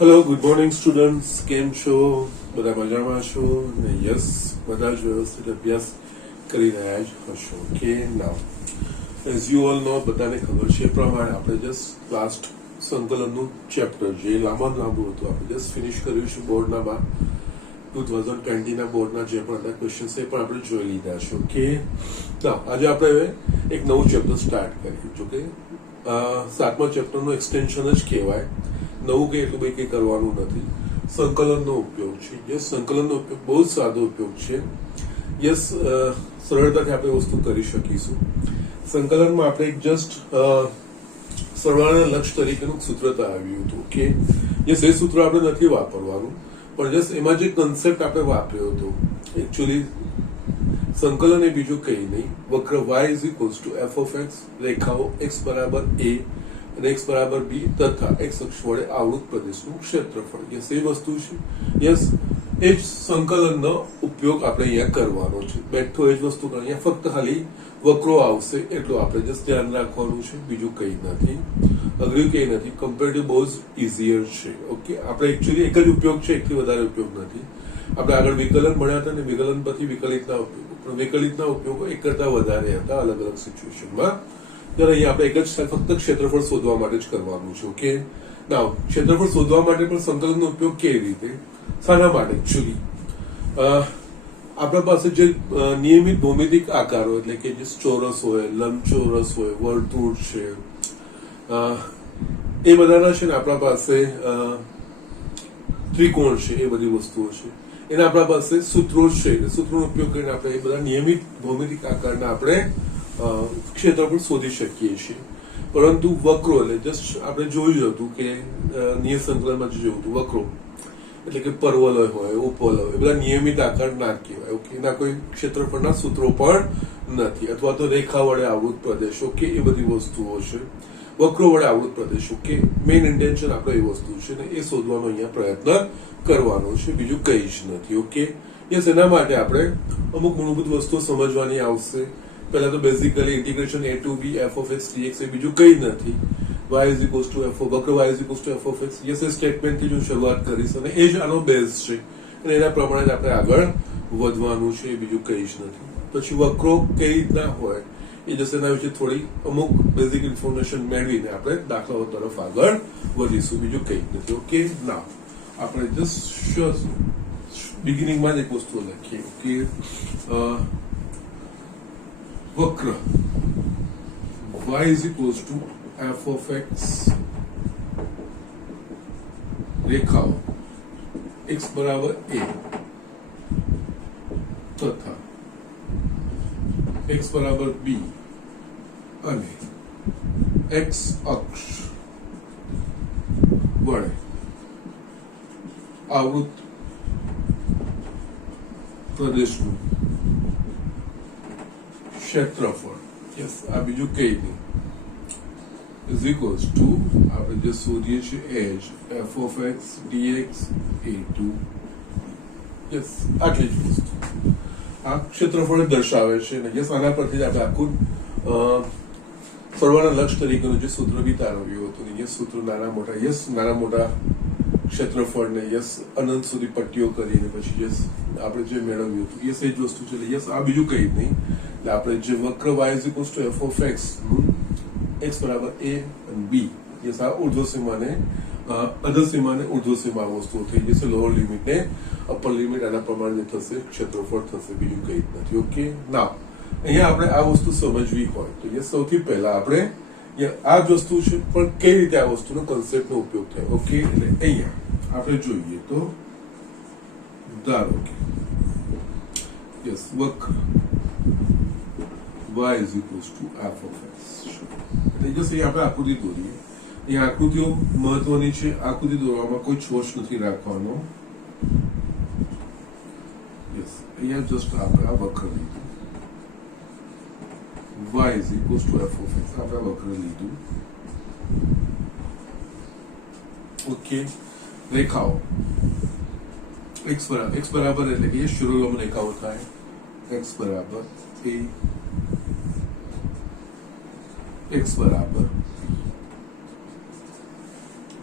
Hello good morning students, કેમ છો? બધા મજામાં છો ને? યસ, બધા જ વ્યવસ્થિત અભ્યાસ કરી રહ્યા જ હશો કે ના? એઝ યુ ઓલ નો, બધાને ખબર છે એ પ્રમાણે આપણે જસ્ટ લાસ્ટ સંકલનનું ચેપ્ટર જે લાંબુ હતું આપણે જસ્ટ ફિનિશ કર્યું છે. બોર્ડના 2020ના બોર્ડના જે પણ હતા ક્વેશ્ચન્સ એ પણ આપણે જોઈ લીધા છે. ઓકે, આજે આપણે એક નવું ચેપ્ટર સ્ટાર્ટ કર્યું. જો કે 7મા ચેપ્ટરનું એક્સટેન્શન જ કહેવાય. નવું કે એટલું કંઈ કરવાનું નથી. સંકલનનો ઉપયોગ છે. યસ, સંકલનનો ઉપયોગ બહુ જ સાદો ઉપયોગ છે. યસ, સરળતાથી આપણે વસ્તુ કરી શકીશું. સંકલનમાં આપણે એક જસ્ટ સરવાળાના લક્ષ તરીકેનું સૂત્રતા આવ્યું હતું. ઓકે, યસ, એ સૂત્ર આપણે નથી વાપરવાનું, પણ જસ્ટ એમાં જે કન્સેપ્ટ આપણે વાપર્યો હતો એકચ્યુઅલી સંકલન એ બીજું કંઈ નહીં, વક્ર y is equals two f of x, રેખાઓ x બરાબર a અને x બરાબર b તથા x અક્ષ વડે આવૃત પ્રદેશનું ક્ષેત્રફળ. યસ, એ વસ્તુ છે. યસ, એ જ સંકલનનો ઉપયોગ આપણે અહીંયા કરવાનો છે. બેઠો એ જ વસ્તુ અહીંયા ફક્ત ખાલી વક્રો આવશે એટલું આપણે જસ્ટ ધ્યાન રાખવાનું છે, બીજું કંઈ નથી. અઘરું કંઈ નથી. કમ્પેરેટિવ બહુ જ ઇઝીયર છે. ઓકે, આપણે એકચ્યુઅલી એક જ ઉપયોગ છે, એકથી વધારે ઉપયોગ નથી. આપણે આગળ વિકલન ભણ્યા હતા ને વિકલન પછી વિકલિતના ઉપયોગો, પણ વિકલિતના ઉપયોગો એક કરતા વધારે હતા અલગ અલગ સિચ્યુએશનમાં. ત્યારે અહીંયા આપણે એક જ ફક્ત ક્ષેત્રફળ શોધવા માટે જ કરવાનું છે. ઓકે, ના, ક્ષેત્રફળ શોધવા માટે પણ સંકલનનો ઉપયોગ કેવી રીતે, શાના માટે? એકચ્યુઅલી આપણા પાસે જે નિયમિત ભૌમિતિક આકારો એટલે કે જે ચોરસ હોય, લંબચોરસ હોય, વર્તુળ છે, એ બધાના છે ને આપણા પાસે ત્રિકોણ છે, એ બધી વસ્તુઓ છે, એના આપણા પાસે સૂત્રો છે. સૂત્રોનો ઉપયોગ કરીને આપણે એ બધા નિયમિત ભૌમિતિક આકારના આપણે ક્ષેત્રફળ શોધી શકીએ છીએ. પરંતુ વક્રો એટલે જસ્ટ આપણે જોયું હતું કે નિયત સંકલનમાં જે જોયું હતું, વક્રો એટલે કે પરવલય હોય, ઉપવલય હોય, બધા નિયમિત આકાર ના કહેવાય. ઓકે, એના કોઈ ક્ષેત્રફળના સૂત્રો પણ નથી, અથવા તો રેખા વડે આવૃત પ્રદેશો કે એ બધી વસ્તુઓ છે, વક્રો વડે આવૃત પ્રદેશો કે મેઇન ઇન્ટેન્શન આપણે એ વસ્તુ છે ને એ શોધવાનો અહીંયા પ્રયત્ન કરવાનો છે, બીજું કંઈ જ નથી. ઓકે, યસ, એના માટે આપણે અમુક મૂળભૂત વસ્તુઓ સમજવાની આવશે. પહેલા તો basically integration a to b f of x dx એ બીજું કંઈ નથી. y is equals to f of વક્ર y is equals to f of x. Yes, એ સ્ટેટમેન્ટથી જ હું શરૂઆત કરીશ અને એ જ આનો બેઝ છે અને એના પ્રમાણે જ આપણે આગળ વધવાનું છે, એ બીજું કંઈ જ નથી. પછી વક્રો કઈ રીતના હોય એ જશે એના વિશે થોડી અમુક બેઝિક ઇન્ફોર્મેશન મેળવીને આપણે દાખલાઓ તરફ આગળ વધીશું, બીજું કંઈ જ નથી. ઓકે, ના, આપણે જસ્ટ બિગિનિંગમાં જ એક વસ્તુ લખીએ. ઓકે, વક્ર y is equals to f of x, રેખાઓ x બરાબર a તથા x બરાબર b અને x અક્ષ વડે આવૃત પ્રદેશનું ક્ષેત્રફળ. યસ, આ બીજું કંઈ નહીં, ઇઝ ઇક્વલ્સ ટુ આપણે જે શોધીએ છીએ એ જ f of x dx a2. Yes, આટલી જ વસ્તુ આ ક્ષેત્રફળ દર્શાવે છે ને. યસ, આના પરથી જ આપણે આખું સરવાળાના લક્ષ તરીકેનું જે સૂત્ર બી તારવ્યું હતું. યસ, સૂત્ર નાના મોટા ક્ષેત્રફળને યસ અનંત સુધી પટ્ટીઓ કરીને પછી યસ આપણે જે મેળવ્યું હતું યસ એ જ વસ્તુ છે. યસ, આ બીજું કંઈ જ નહીં. એટલે આપણે જે વક્ર y is equals to f of x, x બરાબર a અને b, યસ, આ ઉર્ધ્વ સીમાને અધર સીમાને ઉર્ધ્વ સીમા વસ્તુઓ થઈ જશે. લોઅર લિમિટ ને અપર લિમિટ આના પ્રમાણે થશે, ક્ષેત્રફળ થશે, બીજું કંઈ જ નથી. ઓકે, ના, અહીંયા આપણે આ વસ્તુ સમજવી હોય તો યસ સૌથી પહેલા આપણે આ જ વસ્તુ છે, પણ કઈ રીતે આ વસ્તુનો કન્સેપ્ટનો ઉપયોગ થાય. ઓકે, એટલે અહીંયા આપણે જોઈએ તો ધારો કે યસ વક્ર y is equals to f of x. એટલે જસ્ટ અહીંયા આપણે આકૃતિ દોરીએ. અહીંયા આકૃતિઓ મહત્વની છે. આકૃતિ દોરવામાં કોઈ છોછ નથી રાખવાનો. યસ, અહીંયા જસ્ટ આપણે આ વક્ર લીધું, y is equals to f of x, આપણે વક્ર લીધું. ઓકે, રેખાઓ x બરાબર એટલે કે શિરોલંબ રેખાઓ થાય. x બરાબર a, x બરાબર,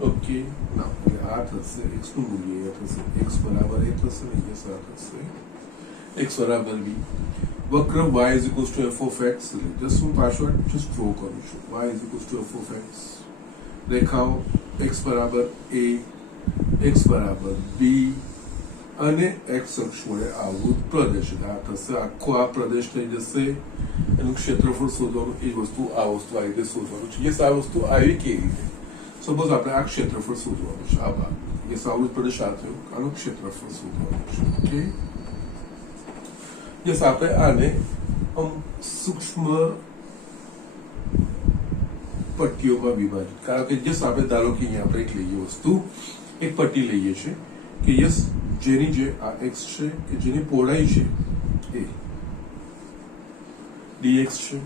ઓકે, ઓકે ના એટલે આ થશે x નું મૂલ્ય એ થશે x બરાબર એ થશે ને યસ આ થશે x બરાબર b વક્ર y is equals to f of x just હું પાછળ જસ્ટ ડ્રો કરું છું y is equals to f of x રેખાઓ x બરાબર a x બરાબર b અને x અક્ષ વડે આવૃત પ્રદેશ આ થશે આખો આ પ્રદેશ થઈ જશે એનું ક્ષેત્રફળ શોધવાનું એ વસ્તુ આ રીતે શોધવાનું છે યસ આ વસ્તુ આવી કેવી રીતે સપોઝ આપણે આ ક્ષેત્રફળ શોધવાનું છે આ ભાગ યસ આવૃત પ્રદેશ આ થયું આનું ક્ષેત્રફળ શોધવાનું છે ઓકે યસ આપણે આને સૂક્ષ્મ પટ્ટીઓમાં વિભાજિત કારણ કે યસ આપણે ધારો કે અહીંયા આપણે એક લઈએ વસ્તુ એક પટ્ટી લઈએ છીએ કે યસ જેની જે આ x છે કે જેની પહોળાઈ છે એ dx છે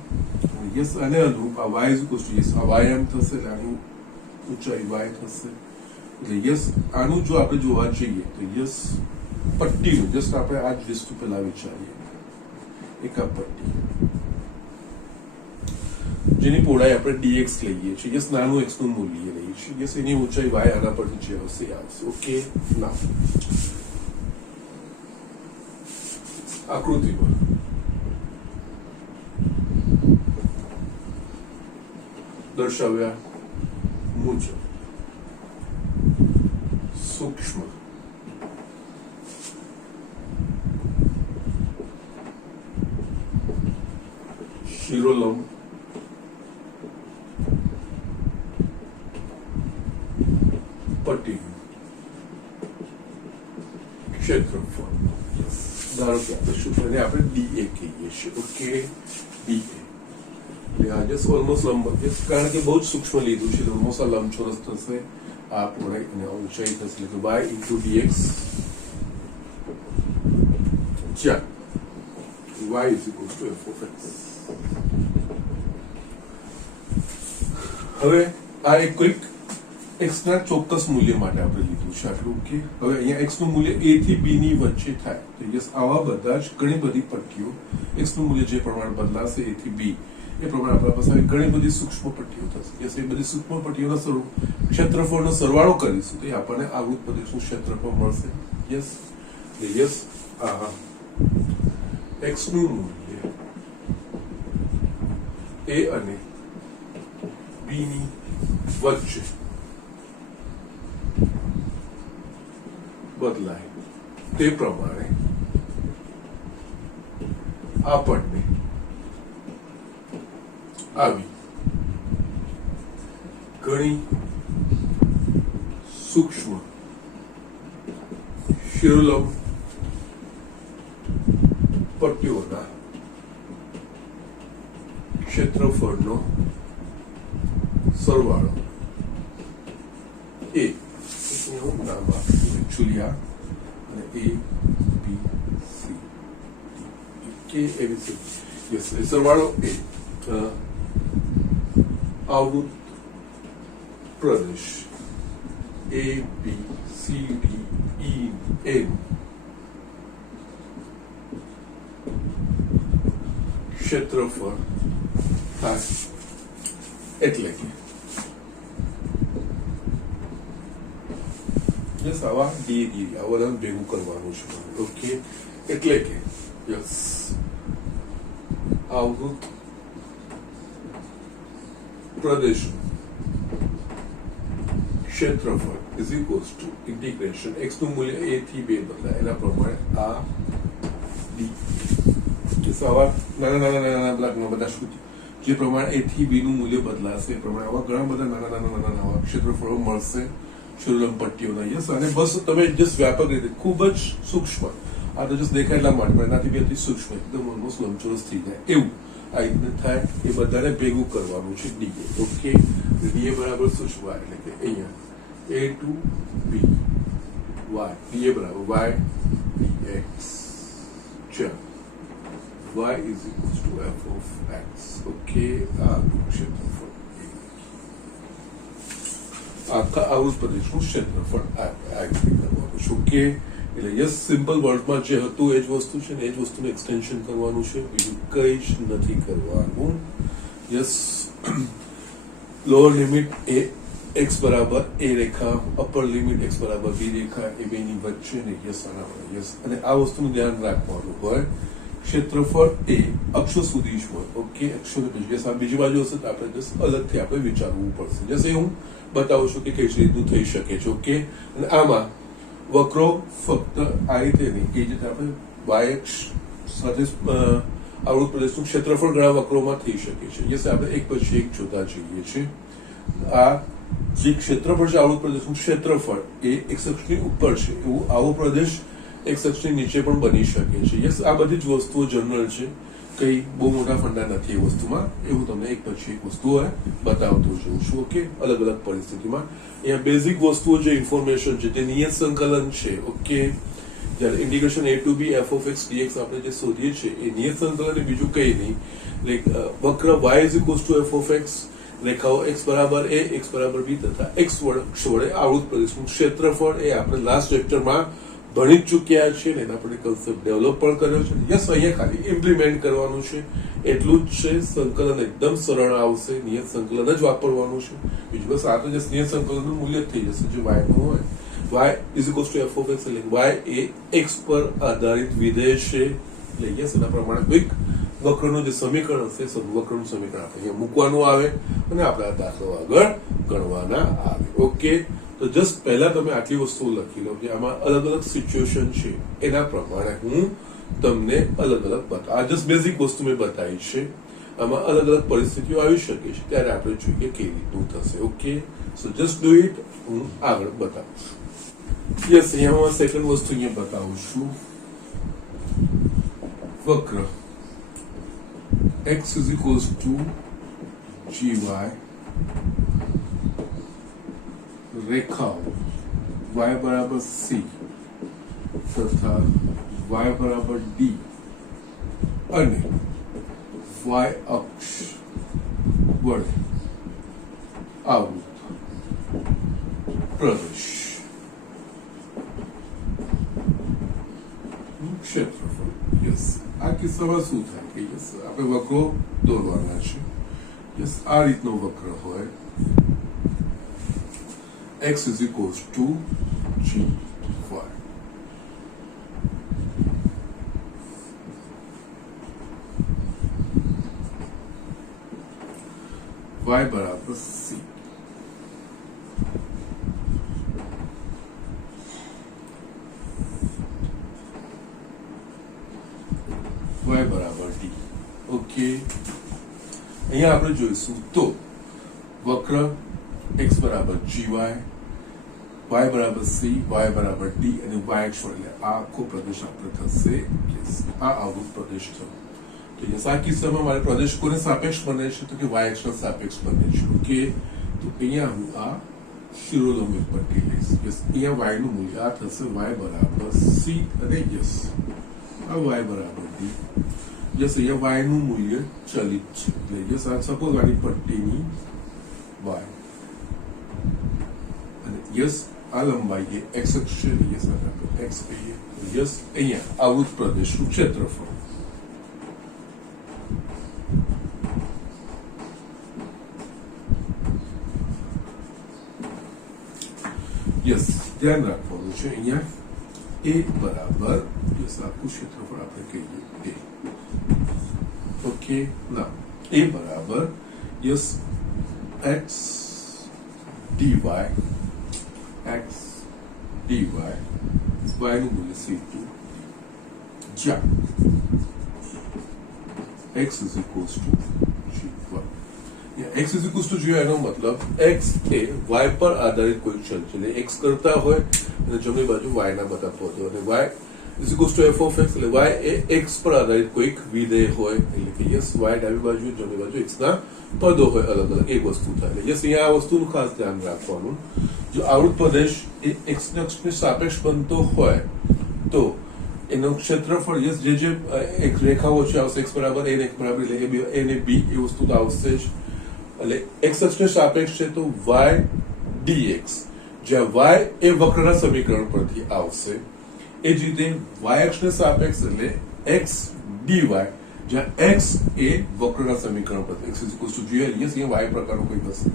યસ આને અનુરૂપ આ y is equals to yes આ y એમ થશે એટલે આની ઊંચાઈ y થશે એટલે યસ આનું જો આપણે જોવા જઈએ તો યસ પટ્ટીનું જસ્ટ આપણે આ જ વસ્તુ પહેલા વિચારીએ એક આ પટ્ટી જેની પહોળાઈ આપણે dx લઈએ છીએ યસ નાનું x નું મૂલ્ય લઈએ છીએ યસ એની ઊંચાઈ y આના પરથી જે આવશે ઓકે ના આકૃતિમાં દર્શાવ્યા મુજબ સૂક્ષ્મ શિરોલંબ પટ્ટી ક્ષેત્રફળ ધારો કે આપણે શું કરીએ આપણે DA કહીએ છીએ ઓકે DA એટલે આ જસ્ટ ઓલમોસ્ટ લંબ કારણ કે બહુ જ સૂક્ષ્મ લીધું છે ઓલમોસ્ટ આ લંબચોરસ થશે આ પહોળાઈ અને ઊંચાઈ થશે એટલે y into dx જ્યાં y is equals to f of x હવે આ એક કોઈક x ના ચોક્કસ મૂલ્ય માટે આપણે લીધું છે આટલું કે હવે અહીંયા x નું મૂલ્ય a થી b ની વચ્ચે થાય તો યસ આવા બધા જ ઘણી બધી પટ્ટીઓ x નું મૂલ્ય જે પ્રમાણે બદલાશે a થી b એ પ્રમાણે આપણા પાસે ઘણી બધી સૂક્ષ્મ પટ્ટીઓ થશે યસ એ બધી સૂક્ષ્મ પટ્ટીઓના સ્વરૂપ ક્ષેત્રફળનો સરવાળો કરીશું તો એ આપણને આવૃત પ્રદેશનું ક્ષેત્રફળ મળશે યસ યસ આ x નું મૂલ્ય a અને b ની વચ્ચે બદલાય તે પ્રમાણે આપણને આવી ઘણી સૂક્ષ્મ શિરોલંબ પટ્ટીઓના ક્ષેત્રફળનો સરવાળો એ નામ આપ્યું જુલિયા અને A B C કે એવી રીતે યસ સરવાળો એ આવૃત પ્રદેશ A B C D E N ક્ષેત્રફળ થાય એટલે કે યસ આવા ડી આવા ભેગું કરવાનું છે ઓકે એટલે કે યસ આવૃત પ્રદેશ ક્ષેત્રફળ is equals two integration x નું મૂલ્ય a થી 2 બદલાય એના પ્રમાણે આ ડી યસ આવા નાના બ્લોકમાં બધા શું જે પ્રમાણે a થી b નું મૂલ્ય બદલાશે એ પ્રમાણે આવા ઘણા બધા નાના આવા ક્ષેત્રફળો મળશે શિરોલંબ પટ્ટીઓના યસ અને બસ તમે જસ્ટ વ્યાપક રીતે ખૂબ જ સૂક્ષ્મ આ તો જસ્ટ દેખાય એટલા માટે પણ એનાથી બી અતિ સૂક્ષ્મ એકદમ ઓલમોસ્ટ લંબચોરસ થઈ જાય એવું આ રીતે થાય એ બધાને ભેગું કરવાનું છે ડીએ ઓકે ડીએ બરાબર શું છે એટલે કે અહીંયા a to b y DA બરાબર y dx y is equals to f of x okay આ ક્ષેત્રફળ આખા આવૃત પ્રદેશનું ક્ષેત્રફળ કરવાનું છે ઓકે એટલે યસ સિમ્પલ વર્ડમાં જે હતું એ જ વસ્તુ છે ને એ જ વસ્તુનું એક્સટેન્શન કરવાનું છે બીજું કઈ જ નથી કરવાનું યસ લોઅર લિમિટ એ x બરાબર a Rekha upper limit x બરાબર b રેખા એ બેની વચ્ચે ને યસ યસ અને આ વસ્તુનું ધ્યાન રાખવાનું હોય ક્ષેત્રફળ એ અક્ષો સુધી જ હોય ઓકે અક્ષો યસ આ બીજી બાજુ હશે તો આપણે જસ્ટ અલગથી આપણે વિચારવું પડશે જસ એ હું બતાવું છું કે કઈ રીતનું થઈ શકે છે ઓકે અને આમાં વક્રો ફક્ત આ રીતે નહીં કે જે આપણે y અક્ષ સાથે આવૃત પ્રદેશનું ક્ષેત્રફળ ઘણા વક્રોમાં થઈ શકે છે યસ આપણે એક પછી એક જોતા જઈએ છીએ આ જે ક્ષેત્રફળ છે આવૃત પ્રદેશનું ક્ષેત્રફળ એ x અક્ષની ઉપર છે એવું આવો પ્રદેશ x અક્ષની નીચે પણ બની શકે છે યસ આ બધી જ વસ્તુઓ જનરલ છે કઈ બહુ મોટા ફંડા નથી એ વસ્તુમાં એવું તમને એક પછી એક વસ્તુઓ બતાવતો જઉં છું ઓકે અલગ અલગ પરિસ્થિતિમાં અહીંયા બેઝિક વસ્તુઓ જે ઇન્ફોર્મેશન છે તે નિયત સંકલન છે ઓકે જ્યારે integration a to b f of x dx આપણે જે શોધીએ છીએ એ નિયત સંકલન એ બીજું કંઈ નહીં લાઈક વક્ર y is equals to f of x રેખાઓ x બરાબર a x બરાબર b તથા x અક્ષ વડે આવૃત પ્રદેશનું ક્ષેત્રફળ એ આપણે લાસ્ટ લેક્ચરમાં ભણી જ ચૂક્યા છીએ ને એના આપણે કન્સેપ્ટ ડેવલપ પણ કર્યો છે યસ અહીંયા ખાલી ઇમ્પ્લિમેન્ટ કરવાનું છે એટલું જ છે સંકલન એકદમ સરળ આવશે નિયત સંકલન જ વાપરવાનું છે બીજું બસ આ તો જે નિયત સંકલનનું મૂલ્ય થઈ જશે જે y નું હોય y is equals to f of x એટલે y એ x પર આધારિત વિધેય છે એટલે યસ એના પ્રમાણે કોઈક વક્રનું જે સમીકરણ હશે વક્રનું સમીકરણ આપણે અહીંયા મૂકવાનું આવે અને આપણે આ દાખલો આગળ ગણવાના આવે ઓકે તો જસ્ટ પહેલા તમે આટલી વસ્તુઓ લખી લો કે આમાં અલગ અલગ સિચ્યુએશન છે એના પ્રમાણે હું તમને અલગ અલગ આ જસ્ટ બેઝિક વસ્તુ મેં બતાવી છે આમાં અલગ અલગ પરિસ્થિતિઓ આવી શકે છે ત્યારે આપણે જોઈએ કેવી રીતનું થશે okay so just do it હું આગળ બતાવું છું યસ અહીંયા હું સેકન્ડ વસ્તુ અહીંયા બતાવું છું વક્ર x is equals to gy રેખાઓ y બરાબર c તથા y બરાબર d અને y અક્ષ વડે આવૃત પ્રદેશ ક્ષેત્રફળ યસ આ કિસ્સામાં શું થાય કે યસ આપણે વક્રો દોરવાના છે યસ આ રીતનો વક્ર હોય x is equals to g y y બરાબર c y બરાબર d ઓકે અહીંયા આપણે જોઈશું તો વક્ર x બરાબર gy y બરાબર c y બરાબર d અને y અક્ષ વડે આ આખો પ્રદેશ આપણે થશે આ આવૃત પ્રદેશ થયો તો આ કિસ્સામાં મારે પ્રદેશ કોને સાપેક્ષ બને છે તો કે y અક્ષના સાપેક્ષ બને છે ઓકે તો અહીંયા હું આ શિરોલંબિત પટ્ટી લઈશ યસ અહીંયા y નું મૂલ્ય આ થશે y બરાબર c અને યસ આ y બરાબર d યસ અહીંયા y નું મૂલ્ય ચલિત છે એટલે યસ આ સપોઝ આની પટ્ટીની y અને યસ આ લંબાઈ એ x અક્ષ છે યસ x કહીએ યસ અહીંયા આવૃત પ્રદેશનું ક્ષેત્રફળ યસ ધ્યાન રાખવાનું છે અહીંયા a બરાબર યસ આખું ક્ષેત્રફળ આપણે કહીએ ઓકે ના a બરાબર yes x dy x dy y નું મૂલ્ય c2 જ્યાં x is equals to gy x is equals to gy એનો મતલબ x એ y પર આધારિત કોઈ ચલ છે x કરતા હોય અને જમણી બાજુ y ના બધા પદો અને y is equals to f of x એટલે y એ x પર આધારિત કોઈક વિધેય હોય એટલે કે યસ y ડાબી બાજુ જમણી બાજુ x ના પદો હોય અલગ અલગ એક વસ્તુ થાય એટલે યસ અહીંયા આ વસ્તુનું ખાસ ધ્યાન રાખવાનું જો આવૃત પ્રદેશ એ x અક્ષને સાપેક્ષ બનતો હોય તો એનું ક્ષેત્રફળ યસ જે એક રેખાઓ છે આવશે x બરાબર a ને x બરાબર એટલે a ને b એ વસ્તુ તો આવશે જ એટલે x અક્ષને સાપેક્ષ છે તો y dx જ્યાં y એ વક્રના સમીકરણ પરથી આવશે એ જ રીતે y અક્ષને સાપેક્ષ એટલે x dy જ્યાં x એ વક્રના સમીકરણ પરથી x is equals to gy yes અહીંયા y પ્રકારનો કોઈ હશે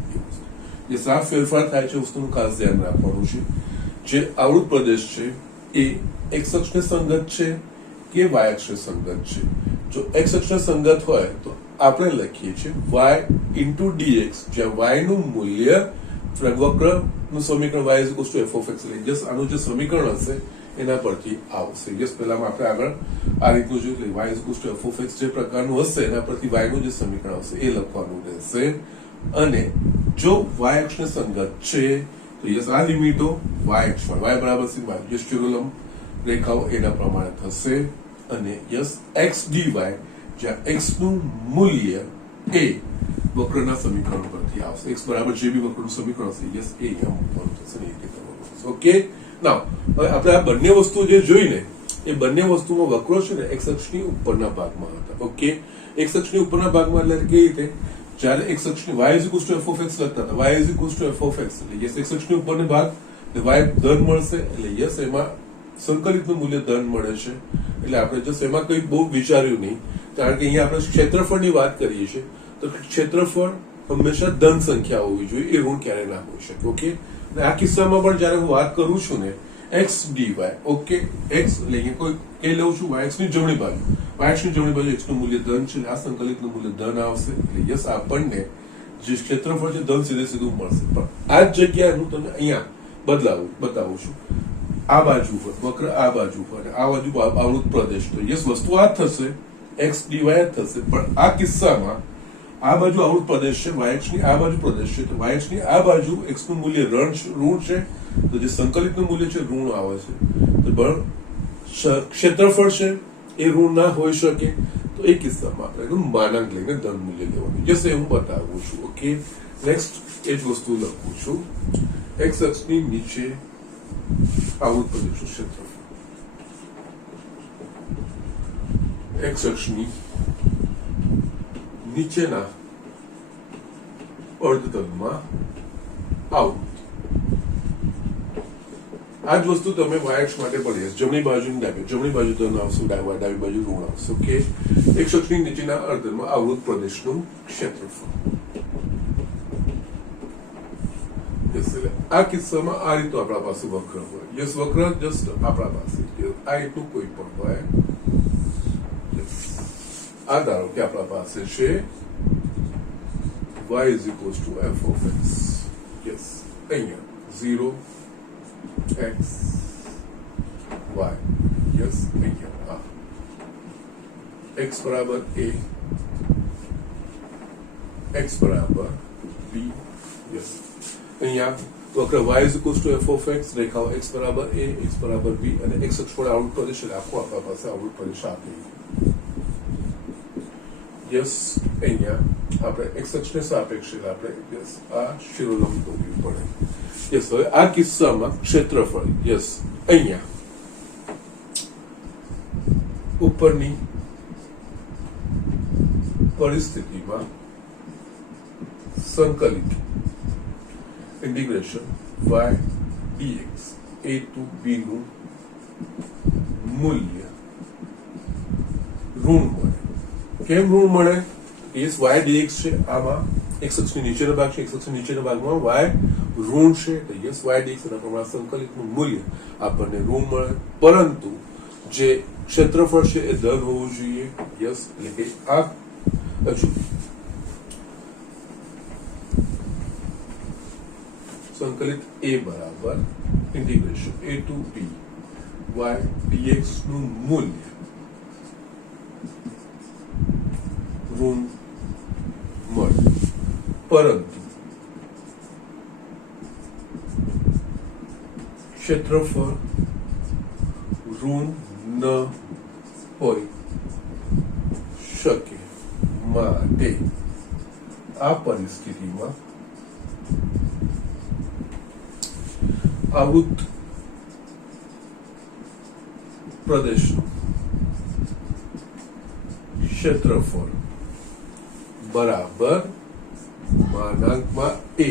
જે આ ફેરફાર થાય છે વસ્તુનું ખાસ ધ્યાન રાખવાનું છે. જે આવૃત પ્રદેશ છે એ એક્સ અક્ષને સંગત છે કે વાય અક્ષને સંગત છે. જો એક્સ અક્ષને સંગત હોય તો આપણે લખીએ છીએ y ઇન્ટુ dx, જ્યાં y નું મૂલ્ય વક્રનું સમીકરણ y is to f of x, એટલે જસ્ટ આનું જે સમીકરણ હશે એના પરથી આવશે. જસ્ટ પહેલામાં આપણે આગળ આ રીતનું જોયું, y is to f of x જે પ્રકારનું હશે એના પરથી y નું જે સમીકરણ આવશે એ લખવાનું રહેશે. અને જો y અક્ષને સંગત છે તો યસ આ લિમિટો y અક્ષમાં y બરાબર છે યસ ચિરોલંબ રેખાઓ એના પ્રમાણે થશે. અને યસ x dy, જ્યાં x નું મૂલ્ય એ વક્રના સમીકરણ પરથી આવશે. x બરાબર જે બી વક્રનું સમીકરણ હશે યસ એ અહીંયા મૂકવાનું થશે ને એ રીતે કરવાનું થશે. ઓકે, નાઉ હવે આપણે આ બંને વસ્તુઓ જે જોઈને એ બંને વસ્તુમાં વક્રો છે ને x અક્ષની ઉપરના ભાગમાં હતા. ઓકે, x અક્ષની ઉપરના ભાગમાં એટલે કેવી રીતે, જ્યારે x અક્ષની y is to f of x લખતા હતા, y is to f of x એટલે યસ x અક્ષની ઉપરનો ભાગ એટલે y ધન મળશે, એટલે યસ એમાં સંકલિતનું મૂલ્ય ધન મળે છે. એટલે આપણે જસ્ટ એમાં કંઈ બહુ વિચાર્યું નહીં, કારણ કે અહીંયા આપણે ક્ષેત્રફળની વાત કરીએ છીએ તો ક્ષેત્રફળ હંમેશા ધન સંખ્યા હોવી જોઈએ, એ ઋણ ક્યારે ના હોઈ શકે. ઓકે, આ કિસ્સામાં પણ જ્યારે હું વાત કરું છું ને x dy, ઓકે, x એટલે અહીંયા કોઈ કે લઉં છું y ની જમણી બાજુ, y ની જમણી બાજુ x નું મૂલ્ય ધન છે, આ સંકલિતનું મૂલ્ય ધન આવશે. એટલે યસ આપણને જે ક્ષેત્રફળ છે ધન સીધે સીધું મળશે. પણ આ જ જગ્યાએ હું તમને અહીંયા બતાવું છું. આ બાજુ પર વક્ર, આ બાજુ પર, આ બાજુ આવૃત પ્રદેશ, તો યસ વસ્તુ આ જ થશે, x dy જ થશે. પણ આ કિસ્સામાં આ બાજુ આવૃત પ્રદેશ છે, y ની આ બાજુ પ્રદેશ છે, તો y ની આ બાજુ x નું મૂલ્ય ઋણ છે, તો જે સંકલિતનું મૂલ્ય છે ઋણ આવે છે. તો ક્ષેત્રફળ છે એ ઋણ ના હોઈ શકે, તો એ કિસ્સામાં આપણે એનું માનાંક લઈને ધન મૂલ્ય લેવાનું. યસ એ હું બતાવું છું. ઓકે, નેક્સ્ટ એ જ વસ્તુ લખું છું. x અક્ષની નીચે આવૃત પ્રદેશનું ક્ષેત્રફળ, x અક્ષની નીચેના અર્ધતલમાં આવૃત. આ જ વસ્તુ તમે y અક્ષ માટે પણ જમણી બાજુની જમણી બાજુ ધન આવશે, ડાબી બાજુ ઋણ આવશે. ઓકે, x અક્ષની નીચેના અર્ધતલમાં આવૃત પ્રદેશનું ક્ષેત્રફળ. આ કિસ્સામાં આ રીતનું આપણા પાસે વક્ર હોય. યસ વક્ર જસ્ટ આપણા પાસે આ રીતનું કોઈ પણ હોય. આ ધારો કે આપણા પાસે છે y is equals two f of x. Yes અહીંયા 0 x y, યસ અહીંયા x બરાબર a, x બરાબર b. યસ અહીંયા વક્ર y is equals two f of x, રેખાઓ x બરાબર a, x બરાબર b અને x અક્ષ પર આવૃત પ્રદેશ એટલે આખું આપણા પાસે આવૃત પ્રદેશ આપી. યસ અહીંયા આપણે x અક્ષને સાપેક્ષ આપણે યસ આ શિરોલંબ દોરવી પડે. યસ હવે આ કિસ્સામાં ક્ષેત્રફળ યસ અહીંયા ઉપરની પરિસ્થિતિમાં સંકલિત integration y dx a to b નું મૂલ્ય ઋણ મળે. કેમ ઋણ મળે? યસ y dx છે, આમાં x અક્ષની નીચેનો ભાગ છે, x અક્ષની નીચેના ભાગમાં y ઋણ છે, તો યસ y dx એના પ્રમાણે સંકલિતનું મૂલ્ય આપણને ઋણ મળે. પરંતુ જે ક્ષેત્રફળ છે એ ધન હોવું જોઈએ. યસ એટલે કે આ સંકલિત a બરાબર integration a to b y dx નું મૂલ્ય ઋણ મળે. પરંતુ ક્ષેત્રફળ ઋણ ન હોઈ શકે માટે આ પરિસ્થિતિમાં આવૃત પ્રદેશનું ક્ષેત્રફળ બરાબર માનાંકમાં a,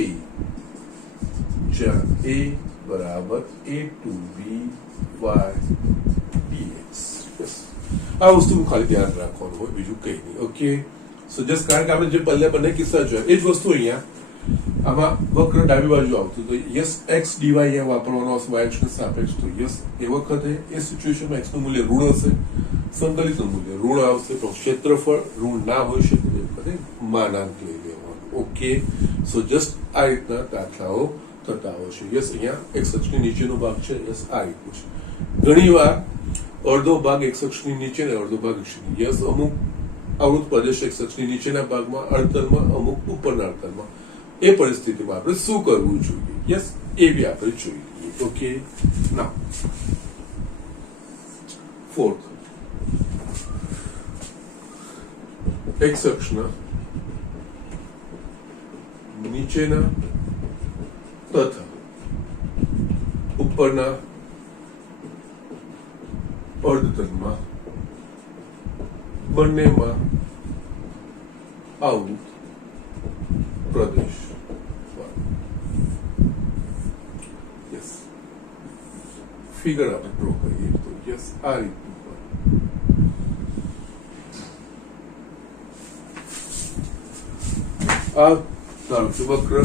જ્યાં a બરાબર a to b y dx. આ વસ્તુનું ખાલી ધ્યાન રાખવાનું હોય, બીજું કઈ નહીં. ઓકે, સો જસ્ટ કારણ કે આપણે જે બંને કિસ્સા જોયા એ જ વસ્તુ અહીંયા આમાં વક્ર ડાબી બાજુ આવતું તો યસ એક્સ ડીવાય અહીંયા વાપરવાનો આવશે y અક્ષને સાપેક્ષ તો યસ એ વખતે એ સિચ્યુએશનમાં x નું મૂલ્ય ઋણ હશે, સંકલિતનું મૂલ્ય ઋણ આવશે, તો ક્ષેત્રફળ ઋણ ના હોઈ શકે એ વખતે માનાંક લઈ લેવાનું. ઓકે, સો જસ્ટ આ રીતના દાખલાઓ થતા હોય છે. યસ અહીંયા x અક્ષની નીચેનો ભાગ છે, યસ આ રીતનું છે. ઘણી વાર અડધો ભાગ x અક્ષની નીચે ને અડધો ભાગ અક્ષની યસ અમુક આવૃત પ્રદેશ x અક્ષની નીચેના ભાગમાં અડધરમાં, અમુક ઉપરના અડધરમાં. એ પરિસ્થિતિમાં આપણે શું કરવું જોઈએ? યસ એ બી આપણે જોઈ લઈએ. ઓકે, નાઉ ફોર્થ, x અક્ષના નીચેના તથા ઉપરના અર્ધતલમાં બંનેમાં આવૃત પ્રદેશ. યસ, ફિગર આપણે ડ્રો કરીએ તો યસ આ રીતનું આ ધારો કે વક્ર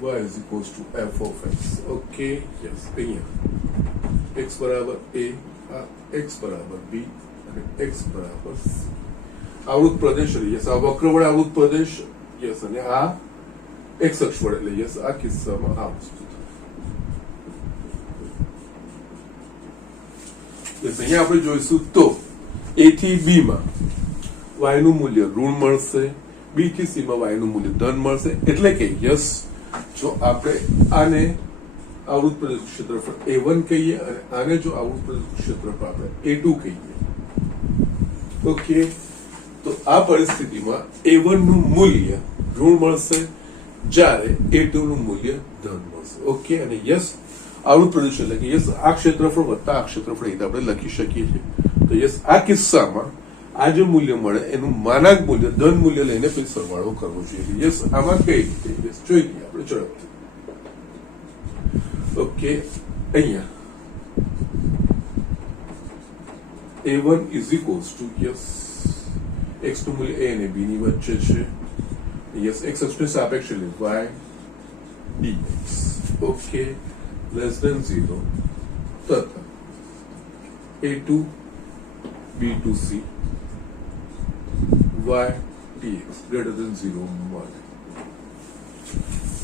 y is equals to f of x. Okay, yes અહીંયા x બરાબર a, આ x બરાબર b અને x બરાબર c. આવૃત પ્રદેશ યસ આ વક્ર વડે આવૃત પ્રદેશ યસ, અને આ x અક્ષ વડે એટલે યસ આ કિસ્સામાં આ વસ્તુ યસ. અહીંયા આપણે જોઈશું તો a થી b માં y નું મૂલ્ય ઋણ મળશે, b થી c માં y નું મૂલ્ય ધન મળશે. એટલે કે યસ જો આપણે આને આવૃત પ્રદેશ ક્ષેત્રફળ a1 કહીએ અને આને જો આવૃત પ્રદેશ ક્ષેત્રફળ આપણે a2 કહીએ. ઓકે, તો આ પરિસ્થિતિમાં a1 નું મૂલ્ય ઋણ મળશે જ્યારે a2 નું મૂલ્ય ધન મળશે. ઓકે, અને યસ આવૃત પ્રદેશ એટલે કે યસ આ ક્ષેત્રફળ વત્તા આ ક્ષેત્રફળ એ આપણે લખી શકીએ છીએ. તો યસ આ કિસ્સામાં આ જે મૂલ્ય મળે એનું માનાંક મૂલ્ય ધન મૂલ્ય લઈને પછી સરવાળો કરવો જોઈએ. યસ આમાં કઈ રીતે યસ જોઈ લઈએ આપણે ઝડપથી. ઓકે, અહીંયા a1 is equals to yes x નું મૂલ્ય a અને b ની વચ્ચે છે. યસ x અક્ષની સાપેક્ષ એટલે y dx. Okay, less than 0 તથા a2 b2c y dx greater than 0 મળે.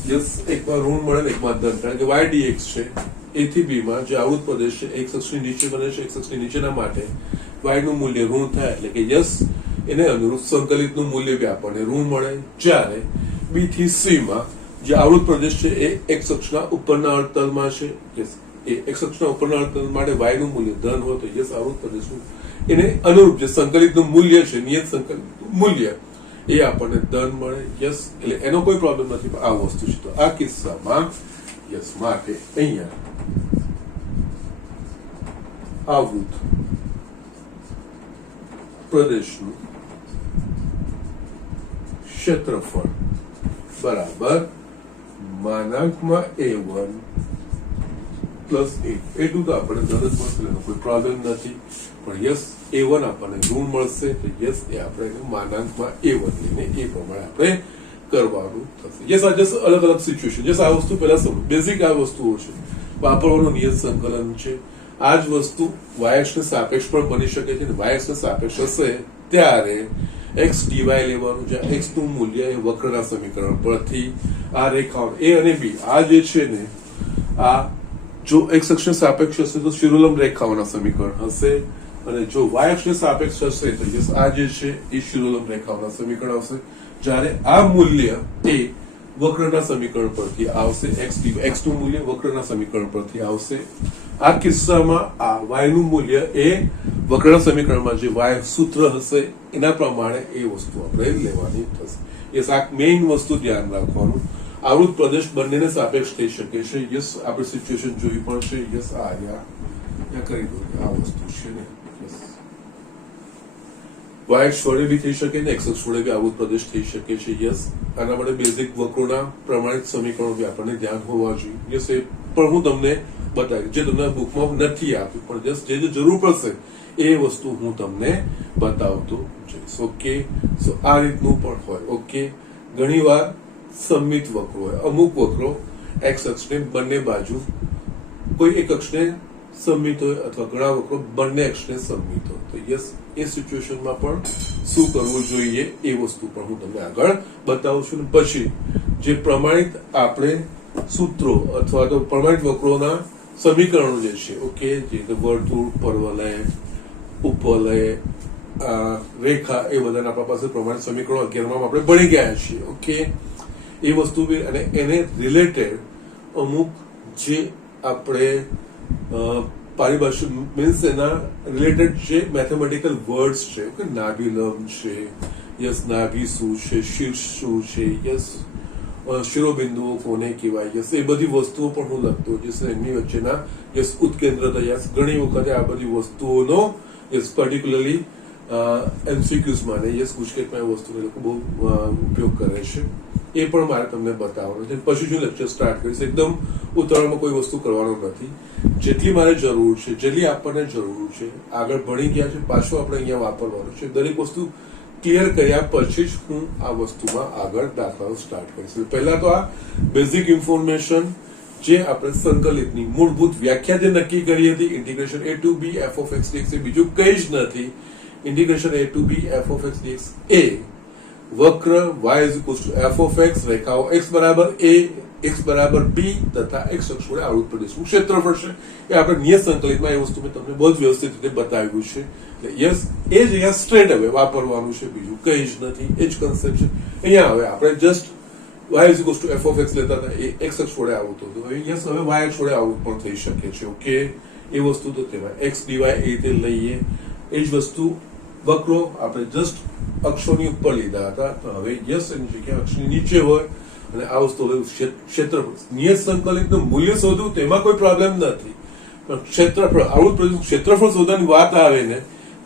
યસ એકમાં ઋણ મળે ને એકમાં ધન, કારણ કે y dx છે a થી b માં જે આવૃત પ્રદેશ છે x અક્ષની નીચે બને છે, x અક્ષની નીચેના માટે y નું મૂલ્ય ઋણ થાય એટલે કે યસ એને અનુરૂપ સંકલિતનું મૂલ્ય બી આપણને ઋણ મળે. જ્યારે b થી c માં જે આવૃત પ્રદેશ છે એ x અક્ષના ઉપરના અડધતલમાં છે. યસ એ x અક્ષના ઉપરના અડધતલ માટે y નું મૂલ્ય ધન હોય તો યસ આવૃત પ્રદેશનું એને અનુરૂપ જે સંકલિતનું મૂલ્ય છે, નિયત સંકલિતનું મૂલ્ય એ આપણને ધન મળે. યસ એટલે એનો કોઈ પ્રોબ્લેમ નથી, પણ આ વસ્તુ છે. તો આ કિસ્સામાં યસ માટે અહીંયા આવૃત પ્રદેશનું ક્ષેત્રફળ બરાબર માનાંકમાં a1 પ્લસ a2 તો આપણે ધન જ મળશે, એનો કોઈ પ્રોબ્લેમ નથી. પણ યસ a1 આપણને ઋણ મળશે તો યસ એ આપણે માનાંકમાં a1 લઈને એ પ્રમાણે આપણે કરવાનું થશે. યસ આ જસ્ટ અલગ અલગ સિચ્યુએશન. યસ આ વસ્તુ પહેલા સમજ, બેઝિક આ વસ્તુઓ છે, વાપરવાનું નિયત સંકલન છે. આ જ વસ્તુ y અક્ષને સાપેક્ષ પણ બની શકે છે. y અક્ષને સાપેક્ષ હશે ત્યારે x dy લેવાનું, જ્યાં x નું મૂલ્ય એ વક્રના સમીકરણ પરથી આ રેખાઓ a અને b આ જે છે ને આ જો x અક્ષને સાપેક્ષ હશે તો શિરોલંબ રેખાઓના સમીકરણ હશે, અને જો y અક્ષને સાપેક્ષ હશે તો યસ આ જે છે એ શિરોલંબ રેખાઓના સમીકરણ આવશે. જ્યારે આ મૂલ્ય એ વક્રના સમીકરણ પરથી આવશે, x નું મૂલ્ય વક્રના સમીકરણ પરથી આવશે. આ કિસ્સામાં આ y નું મૂલ્ય એ વક્રના સમીકરણમાં જે y સૂત્ર હશે એના પ્રમાણે એ વસ્તુ આપણે લેવાની થશે. યસ આ મેઇન વસ્તુ ધ્યાન રાખવાનું. આવૃત પ્રદેશ બંનેને સાપેક્ષ થઈ શકે છે. યસ આપણે સિચ્યુએશન જોઈ પણ છે. યસ આ અહીંયા કરી દો આ વસ્તુ છે ને યસ y અક્ષ વડે બી થઈ શકે ને x અક્ષ વડે બી આવૃત પ્રદેશ થઈ શકે છે. યસ આના માટે બેઝિક વક્રોના પ્રમાણિત સમીકરણો બી આપણને ધ્યાન હોવા જોઈએ. યસ એ પણ હું તમને બતાવી જે તમને બુકમાં નથી આપ્યું, પણ જસ્ટ જે જરૂર પડશે એ વસ્તુ હું તમને બતાવતો જઈશ. ઓકે, સો આ રીતનું પણ હોય. ઓકે, ઘણીવાર સમમિત વક્રો હોય, અમુક વક્રો એક્સ અક્ષને બંને બાજુ કોઈ એક અક્ષને સમમિત હોય અથવા ઘણા વક્રો બંને અક્ષને સમમિત હોય. તો યસ, એ સિચ્યુએશનમાં પણ શું કરવું જોઈએ એ વસ્તુ પણ હું તમને આગળ બતાવું છું. પછી જે પ્રમાણિત આપણે સૂત્રો અથવા તો પ્રમાણિત વક્રોના સમીકરણો જે છે, ઓકે, જે વર્તુળ, પર્વલય, ઉપવલય, રેખા, એ બધાના આપણા પાસે પ્રમાણિત સમીકરણો 11માં આપણે ભણી ગયા છીએ. ઓકે, એ વસ્તુ બી અને એને રિલેટેડ અમુક જે આપણે પારિભાષિક મીન્સ એના રિલેટેડ જે મેથેમેટિકલ વર્ડ્સ છે, ઓકે, નાભિલંબ છે, યસ, નાભી શું છે, શીર્ષ શું છે, યસ, શિરોબિંદુઓ કોને કહેવાય, યસ, એ બધી વસ્તુઓ પણ હું લખતો જઈશ. એમની વચ્ચેના યસ ઉત્કેન્દ્રતા, યસ, ઘણી વખતે આ બધી વસ્તુઓનો યસ પર્ટિક્યુલરલી એમસીક્યુઝમાં ને યસ ગુજકેટમાં એ વસ્તુનો લોકો બહુ ઉપયોગ કરે છે. એ પણ મારે તમને બતાવવાનું છે. પછી હું લેક્ચર સ્ટાર્ટ કરીશ. એકદમ ઉતાવળમાં કોઈ વસ્તુ કરવાનું નથી. જેટલી મારે જરૂર છે, જેટલી આપણને જરૂર છે, આગળ ભણી ગયા છે, પાછું આપણે અહીંયા વાપરવાનું છે. દરેક વસ્તુ ક્લિયર કર્યા પછી જ હું આ વસ્તુમાં આગળ દાખલાઓ સ્ટાર્ટ કરીશ. પહેલા તો આ બેઝિક ઇન્ફોર્મેશન જે આપણે સંકલિતની મૂળભૂત વ્યાખ્યા જે નક્કી કરી હતી, integration a to b f of x dx, એ બીજું કંઈ જ નથી. Integration a to b f of x dx એ વક્ર y is equals to f of x, રેખાઓ x બરાબર a, x બરાબર b તથા x અક્ષ વડે આવૃત પ્રદેશનું ક્ષેત્રફળ છે. એ આપણે નિયત સંકલિતમાં એ વસ્તુ મેં તમને બહુ જ વ્યવસ્થિત રીતે બતાવ્યું છે. યસ, એ જ અહીંયા સ્ટ્રેટ હવે વાપરવાનું છે, બીજું કંઈ જ નથી. એ જ કન્સેપ્ટ છે. અહીંયા હવે આપણે just y is equals to f of x લેતા હતા, એ x અક્ષ વડે આવૃત હતું. હવે યસ, હવે y અક્ષ વડે આવૃત પણ થઈ શકે છે. ઓકે, એ વસ્તુ તો તેમાં x dy એ રીતે લઈએ. એ જ વસ્તુ વક્રો આપણે જસ્ટ અક્ષોની ઉપર લીધા હતા, તો હવે યસ એની જગ્યાએ અક્ષની નીચે હોય અને આ વસ્તુ હવે ક્ષેત્રફળ, નિયત સંકલિતનું મૂલ્ય શોધવું તેમાં કોઈ પ્રોબ્લેમ નથી, પણ ક્ષેત્રફળ, આવૃત પ્રદેશનું ક્ષેત્રફળ શોધવાની વાત આવે ને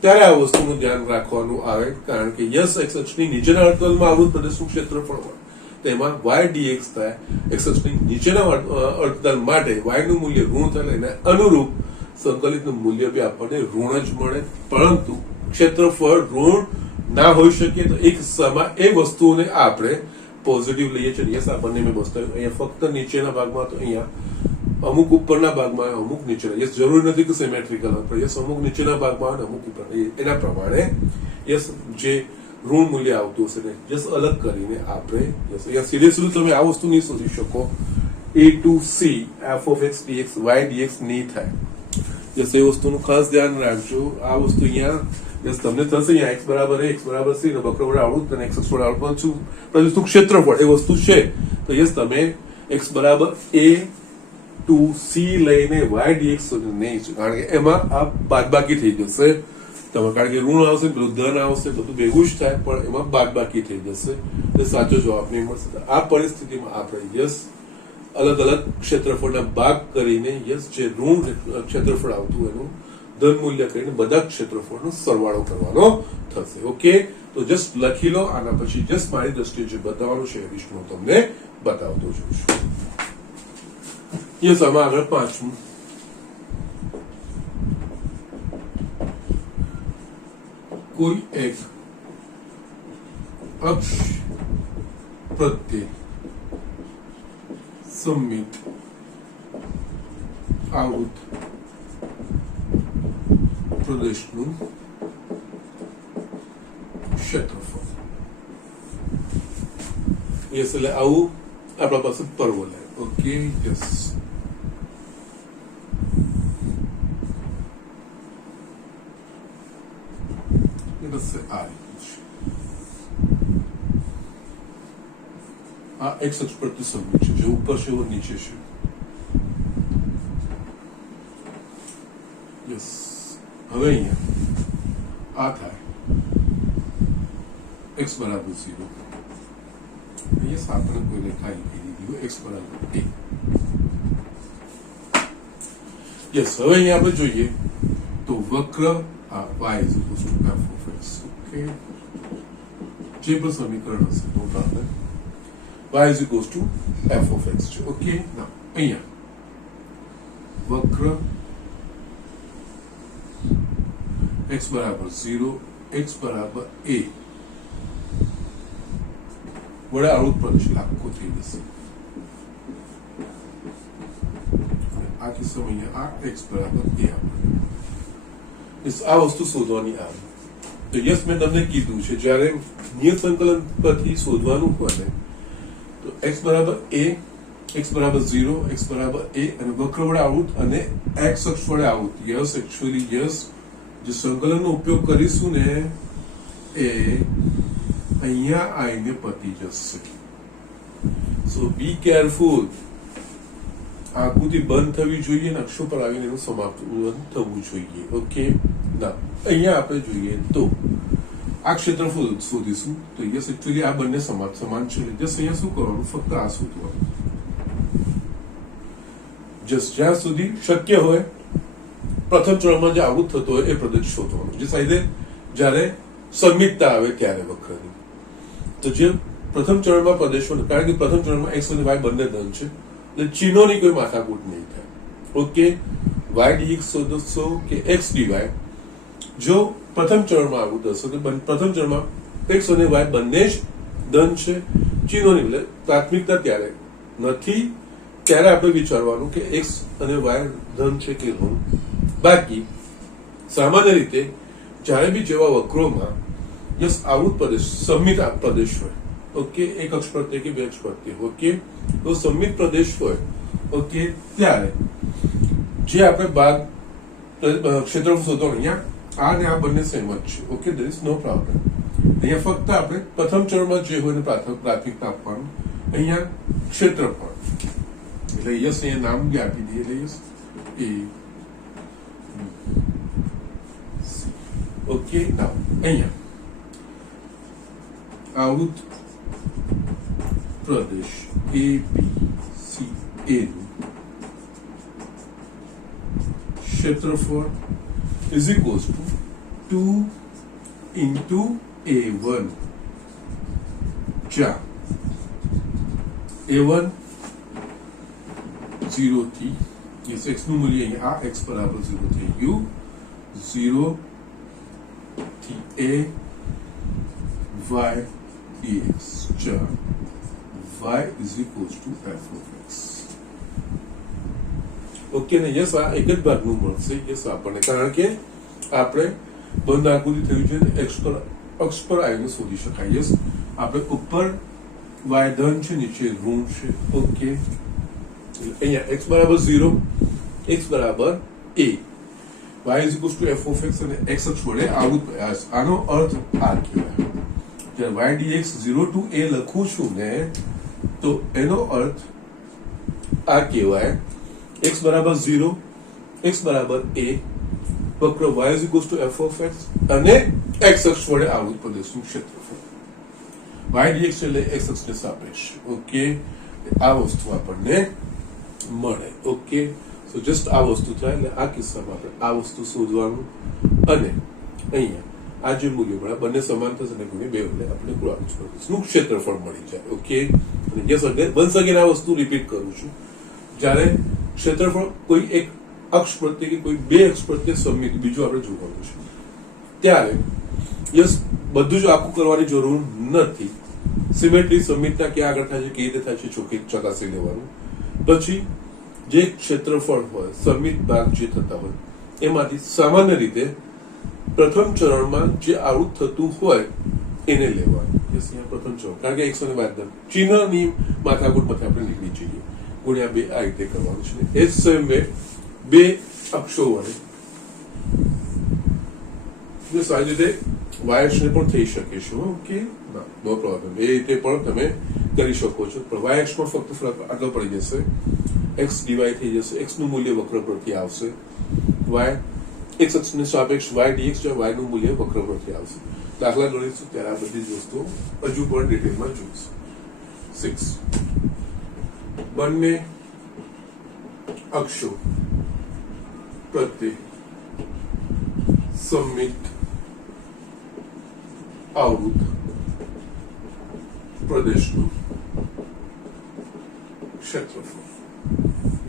ત્યારે આ વસ્તુનું ધ્યાન રાખવાનું આવે. કારણ કે યસ એક્સ અક્ષની નીચેના અર્ધતલમાં આવૃત પ્રદેશનું ક્ષેત્રફળ હોય, તેમાં y dx થાય. એક્સ અક્ષની નીચેના અર્ધતલ માટે y નું મૂલ્ય ઋણ થાય, એને અનુરૂપ સંકલિતનું મૂલ્ય બી આપણને ઋણ જ મળે. પરંતુ ક્ષેત્રફળ ઋણ ના હોઈ શકે, તો એક કિસ્સામાં એ વસ્તુઓને આપણે પોઝિટિવ લઈએ છીએ. યસ, આપણને મેં બતાવ્યું અહીંયા ફક્ત નીચેના ભાગમાં, તો અહીંયા અમુક ઉપરના ભાગમાં, અમુક નીચેના. યસ, જરૂરી નથી કે સિમેટ્રિકલ હોય, યસ, અમુક નીચેના ભાગમાં અને અમુક ઉપર, એના પ્રમાણે યસ જે ઋણ મૂલ્ય આવતું હશે ને યસ અલગ કરીને આપણે યસ અહીંયા સીધે સીધું તમે આ વસ્તુ નહીં શોધી શકો. a to c f of x dx y dx નહીં થાય. યસ, એ વસ્તુનું ખાસ ધ્યાન રાખજો. આ વસ્તુ અહીંયા યસ તમને થશે અહીંયા x બરાબર a, x બરાબર c ને વક્ર વડે આવૃત અને x અક્ષ વડે આવૃત શું પ્રદેશનું ક્ષેત્રફળ એ વસ્તુ છે. તો યસ, તમે x બરાબર a to c લઈને y dx નહીં, કારણ કે એમાં આ બાદબાકી થઈ જશે. તમે કારણ કે ઋણ આવશે, પેલું ધન આવશે, બધું ભેગું જ થાય, પણ એમાં બાદબાકી થઈ જશે, એટલે સાચો જવાબ નહીં મળશે. આ પરિસ્થિતિમાં આપણે યસ અલગ અલગ ક્ષેત્રફળના ભાગ કરીને યસ જે ઋણ ક્ષેત્રફળ આવતું એનું ધન મૂલ્ય કરીને બધા ક્ષેત્રફળનો સરવાળો કરવાનો થશે. ઓકે, તો જસ્ટ લખી લો. આના પછી જસ્ટ મારી દ્રષ્ટિએ જે બતાવવાનું છે એ વિષય તમને બતાવતો જઉં છું. યસ, આમાં આગળ પાંચમું, કોઈ એક અક્ષ પ્રત્યે સમમિત આવૃત પ્રદેશનું ક્ષેત્રફળ. યસ, એટલે આવું આપણા પાસે પર્વલય. ઓકે, યસ, આ એક્સ અક્ષ પ્રત્યે સમમિત છે, જે ઉપર છે એવો નીચે છે. યસ, હવે અહીંયા આ થાય x બરાબર 0. અહીંયા આપણે કોઈ રેખા લીધી હોય x બરાબર a. યસ, હવે અહીંયા આપણે જોઈએ તો વક્ર y is equals to f of x. Okay, જે પણ સમીકરણ હશે તો આપણે y is equals to f of x છે. ઓકે, ના અહીંયા વક્ર x બરાબર 0, x બરાબર a વડે આવૃત પ્રદેશ આખો થઈ જશે. આ કિસ્સામાં અહીંયા આ x બરાબર a આપણે આ વસ્તુ શોધવાની આવે. તો યસ મેં તમને કીધું છે જ્યારે નિયત સંકલન પરથી શોધવાનું હોય ને તો x બરાબર a, x બરાબર 0, x બરાબર a અને વક્ર વડે આવૃત અને x અક્ષ વડે આવૃત. યસ એકચ્યુઅલી યસ જે સંકલનનો ઉપયોગ કરીશું ને એ અહીંયા આવીને પતી જશે. સો બી કેરફુલ. આકૃતિ બંધ થવી જોઈએ અને અક્ષો પર આવીને એનું સમાપ્ત થવું જોઈએ. ઓકે ના અહીંયા આપણે જોઈએ તો આ ક્ષેત્રફળ શોધીશું તો યસ એકચ્યુઅલી આ બંને સમાન છે. જસ્ટ અહીંયા શું કરવાનું, ફક્ત આ શોધવાનું. જસ્ટ જ્યાં સુધી શક્ય હોય પ્રથમ ચરણમાં જે આવૃત થતો હોય એ પ્રદેશ શોધવાનો, જે સાઈઝે જ્યારે સમિતતા આવે ત્યારે વક્રની. તો જે પ્રથમ ચરણમાં પ્રદેશો, કારણ કે પ્રથમ ચરણમાં x અને y બંને ધન છે એટલે ચિહ્નોની કોઈ માથાકૂટ નહીં થાય. ઓકે, y dx શોધશો કે x dy જો પ્રથમ ચરણમાં આવૃત હશે તો પ્રથમ ચરણમાં x અને y બંને જ ધન છે. ચિહ્નોની એટલે પ્રાથમિકતા ત્યારે નથી, ત્યારે આપણે વિચારવાનું કે x અને y ધન છે કે ઋણ. બાકી સામાન્ય રીતે જ્યારે બી જેવા વક્રોમાં યસ આવૃત પ્રદેશ સંમિત પ્રદેશ હોય, ઓકે, એક અક્ષ પ્રત્યે કે બે અક્ષ પ્રત્યે, ઓકે, તો સંમિત પ્રદેશ હોય, ઓકે, ત્યારે જે આપણે ભાગ ક્ષેત્રફળ શોધવાનું અહીંયા આ ને આ બંને સેમ જ છે. Okay, there is no problem. અહીંયા ફક્ત આપણે પ્રથમ ચરણમાં જે હોય ને પ્રાથમિકતા આપવાનું. અહીંયા ક્ષેત્રફળ એટલે યસ અહીંયા નામ બી આપી દઈએ એટલે યસ એ. ઓકે, નાવ અહીંયા આવૃત પ્રદેશ A B C A નું ક્ષેત્રફળ is equals to 2 into A1 જ્યાં A1 0 થી x નું મૂલ્ય અહીંયા આ x બરાબર 0 થઈ ગયું. 0 થી a y dx જ્યાં y is equals to f of x. Okay ને યસ આ એક જ ભાગનું મળશે. યસ આપણને કારણ કે આપણે બંધ આકૃતિ થયું છે અક્ષ પર આવીને શોધી શકાય. યસ આપણે ઉપર y ધન છે, નીચે ઋણ છે. ઓકે, અહીંયા x બરાબર 0, x બરાબર a, y is equals to f of x અને x અક્ષ વડે આવૃત પ્રયાસ. આનો અર્થ આ કહેવાય. જ્યારે y dx 0 to a લખું છું ને તો એનો અર્થ આ કહેવાય x બરાબર 0, x બરાબર a, વક્ર y is equals to f of x અને x અક્ષ વડે આવૃત પ્રદેશનું ક્ષેત્રફળ. y dx એટલે x અક્ષને સાપેક્ષ. ઓકે, આ વસ્તુ આપણને મળે. ઓકે, સો જસ્ટ આ વસ્તુ થાય એટલે આ કિસ્સામાં આપણે આ વસ્તુ શોધવાનું અને અહીંયા આ જે મૂલ્ય મળે બંને સમાન થશે અને ગુણ્યા 2 એટલે આપણે કુલ આવૃત પ્રદેશનું ક્ષેત્રફળ મળી જાય. ઓકે, અને યસ વન્સ અગેન આ વસ્તુ રિપીટ કરું છું. જ્યારે ક્ષેત્રફળ કોઈ એક અક્ષ પ્રત્યે કે કોઈ બે અક્ષ પ્રત્યે સંમિત બીજું આપણે જોવાનું છે ત્યારે યસ બધું જ આખું કરવાની જરૂર નથી. સિમેટ્રી સંમિતતા ક્યાં આગળ થાય છે, કેવી રીતે થાય છે, ચોખ્ખી ચકાસી લેવાનું. પછી જે ક્ષેત્રફળ હોય સંમિત ભાગ જે થતા હોય એમાંથી સામાન્ય રીતે પ્રથમ ચરણમાં જે આવૃત થતું હોય એને લેવાનું. યસ અહીંયા પ્રથમ ચરણ કારણ કે 112 ચિહ્નની માથાકૂટમાંથી આપણે નીકળી જઈએ. ગુણ્યા 2 આ રીતે કરવાનું છે. એ જ સેમ વે બે અક્ષો વડે આ રીતે y અક્ષને પણ થઈ શકે છે. ઓકે, નો પ્રોબ્લેમ, એ રીતે પણ તમે કરી શકો છો. પણ y અક્ષમાં ફક્ત ફરક આટલો પડી જશે, x dy થઈ જશે, x નું મૂલ્ય વક્ર પરથી આવશે, y x અક્ષને સાપેક્ષ y dx જ્યાં y નું મૂલ્ય વક્ર પરથી આવશે. દાખલા ગણીશું ત્યારે આ બધી જ વસ્તુઓ હજુ પણ ડિટેલમાં જોઈશું. 6 બંને અક્ષો પ્રત્યે સંમિત આવૃત પ્રદેશનું ક્ષેત્રફળ.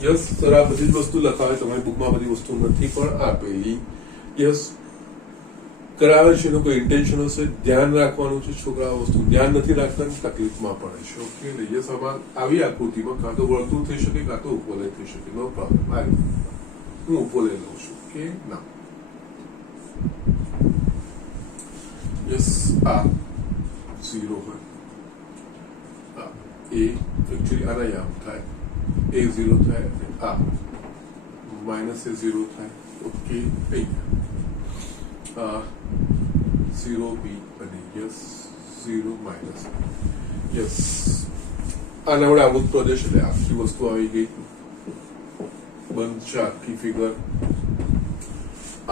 યસ સર આ બધી જ વસ્તુ લખાવે તમારી બુકમાં બધી વસ્તુ નથી પણ આપેલી. યસ કરાવે છે એનું કોઈ ઇન્ટેન્શન હશે, ધ્યાન રાખવાનું છે, છોકરા વસ્તુ ધ્યાન નથી રાખતા તકલીફમાં પડે છે. ઓકે, યસ, આમાં આવી આકૃતિમાં કાં તો વર્તુળ થઈ શકે, કાં તો ઉપવલય થઈ શકે. નો પ્રોબ્લેમ. હું ઉપવલય લઉં છું. ઓકે, ના, યસ, આ 0 હોય, એ એકચ્યુઅલી આના યામ થાય, એ 0 થાય, અને આ માઇનસ એ 0 થાય. ઓકે, અહીંયા 0b અને યસ 0 માઇનસ યસ. આના વડે આવૃત પ્રદેશ એટલે આખી વસ્તુ આવી ગઈ, બંધ છે આખી ફિગર.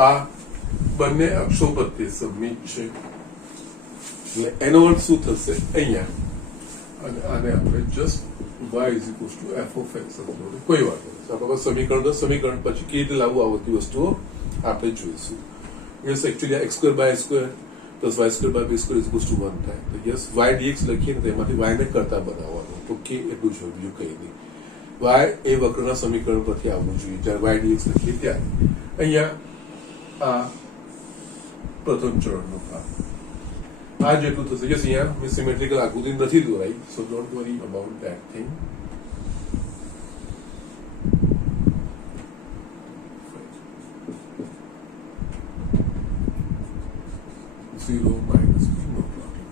આ બંને અક્ષો પ્રત્યે સબમિટ છે, એટલે એનો અર્થ શું થશે અહીંયા, અને આને આપણે just y is equal two f of x કોઈ વાત નથી. આપણા પાસે સમીકરણ પછી કેવી રીતે લાવવું આ બધી વસ્તુઓ આપણે જોઈશું. Yes, actually x square by square plus y square by b square is equal to 1 થાય. તો યસ, y dx લખીએ ને તેમાંથી y ને કરતા બનાવવાનું. તો કે એટલું જ બીજું કંઈ નહીં. y એ વક્રના સમીકરણ પરથી આવવું જોઈએ જ્યારે y dx લખીએ ત્યારે. અહીંયા આ પ્રથમ ચરણનો ભાગ આ જેટલું થશે. યસ, અહીંયા મેં સિમેટ્રિકલ આકૃતિ નથી દોરાઈ, so don't worry about that thing.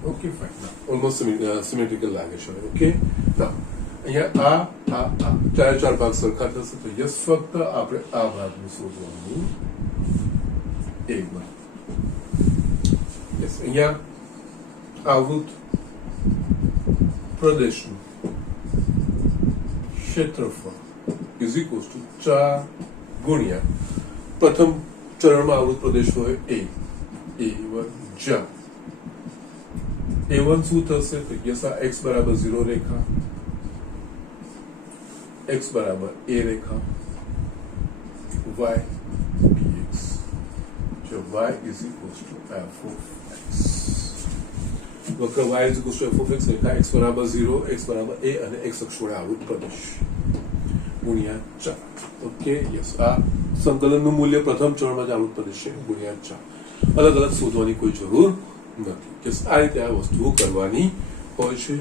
Okay, fine. Almost symmetrical લાગે છે. ઓકે, ના, અહીંયા આ ચાર ભાગ સરખા થશે. તો યસ, ફક્ત આપણે આ ભાગનું શોધવાનું. યસ, અહીંયા આવૃત પ્રદેશનું ક્ષેત્રફળ ઇઝ ઇક્વલ ટુ 4 ગુણ્યા પ્રથમ ચરણમાં આવૃત પ્રદેશ હોય A1 જ્યાં A1 શું થશે? તો યસ, આ x બરાબર 0 રેખા, x બરાબર a રેખા, y dx, જો y is equal two f of x. વક્ર y is equal two f of x Rekha x બરાબર 0, x બરાબર a અને x અક્ષ વડે આવૃત પ્રદેશ ગુણ્યા 4. ઓકે, યસ, આ સંકલનનું મૂલ્ય પ્રથમ ચરણમાં જ આવૃત પ્રદેશ છે ગુણ્યા 4. અલગ અલગ શોધવાની કોઈ જરૂર નથી. કે આ રીતે આ વસ્તુઓ કરવાની હોય છે.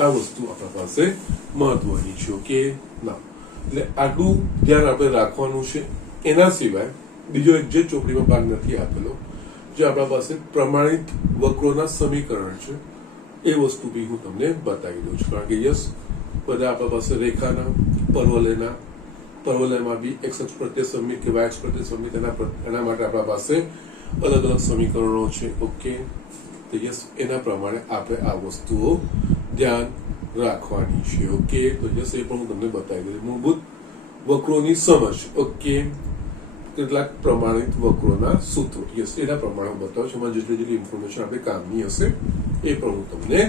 આ વસ્તુ આપણા પાસે મહત્વની છે. ઓકે, ના, એટલે આટલું ધ્યાન આપણે રાખવાનું છે. એના સિવાય બીજો એક જે ચોપડીમાં ભાગ નથી આપેલો, જે આપણા પાસે પ્રમાણિત વક્રોના સમીકરણ છે, એ વસ્તુ બી હું તમને બતાવી દઉં છું. કારણ કે યસ, બધા આપણા પાસે રેખાના, પર્વલયમાં બી x અક્ષ પ્રત્યે સમિત કે y અક્ષ પ્રત્યે સમિત, એના માટે આપણા પાસે અલગ અલગ સમીકરણો છે. ઓકે, તો યસ, એના પ્રમાણે આપણે આ વસ્તુઓ ધ્યાન રાખવાની છે. ઓકે, તો યસ, એ પણ હું તમને બતાવી દઉં. મૂળભૂત વક્રોની સમજ. ઓકે, કેટલાક પ્રમાણિત વક્રોના સૂત્રો. યસ, એના પ્રમાણે હું બતાવું છું. એમાં જેટલી ઇન્ફોર્મેશન આપણે કામની હશે એ પણ હું તમને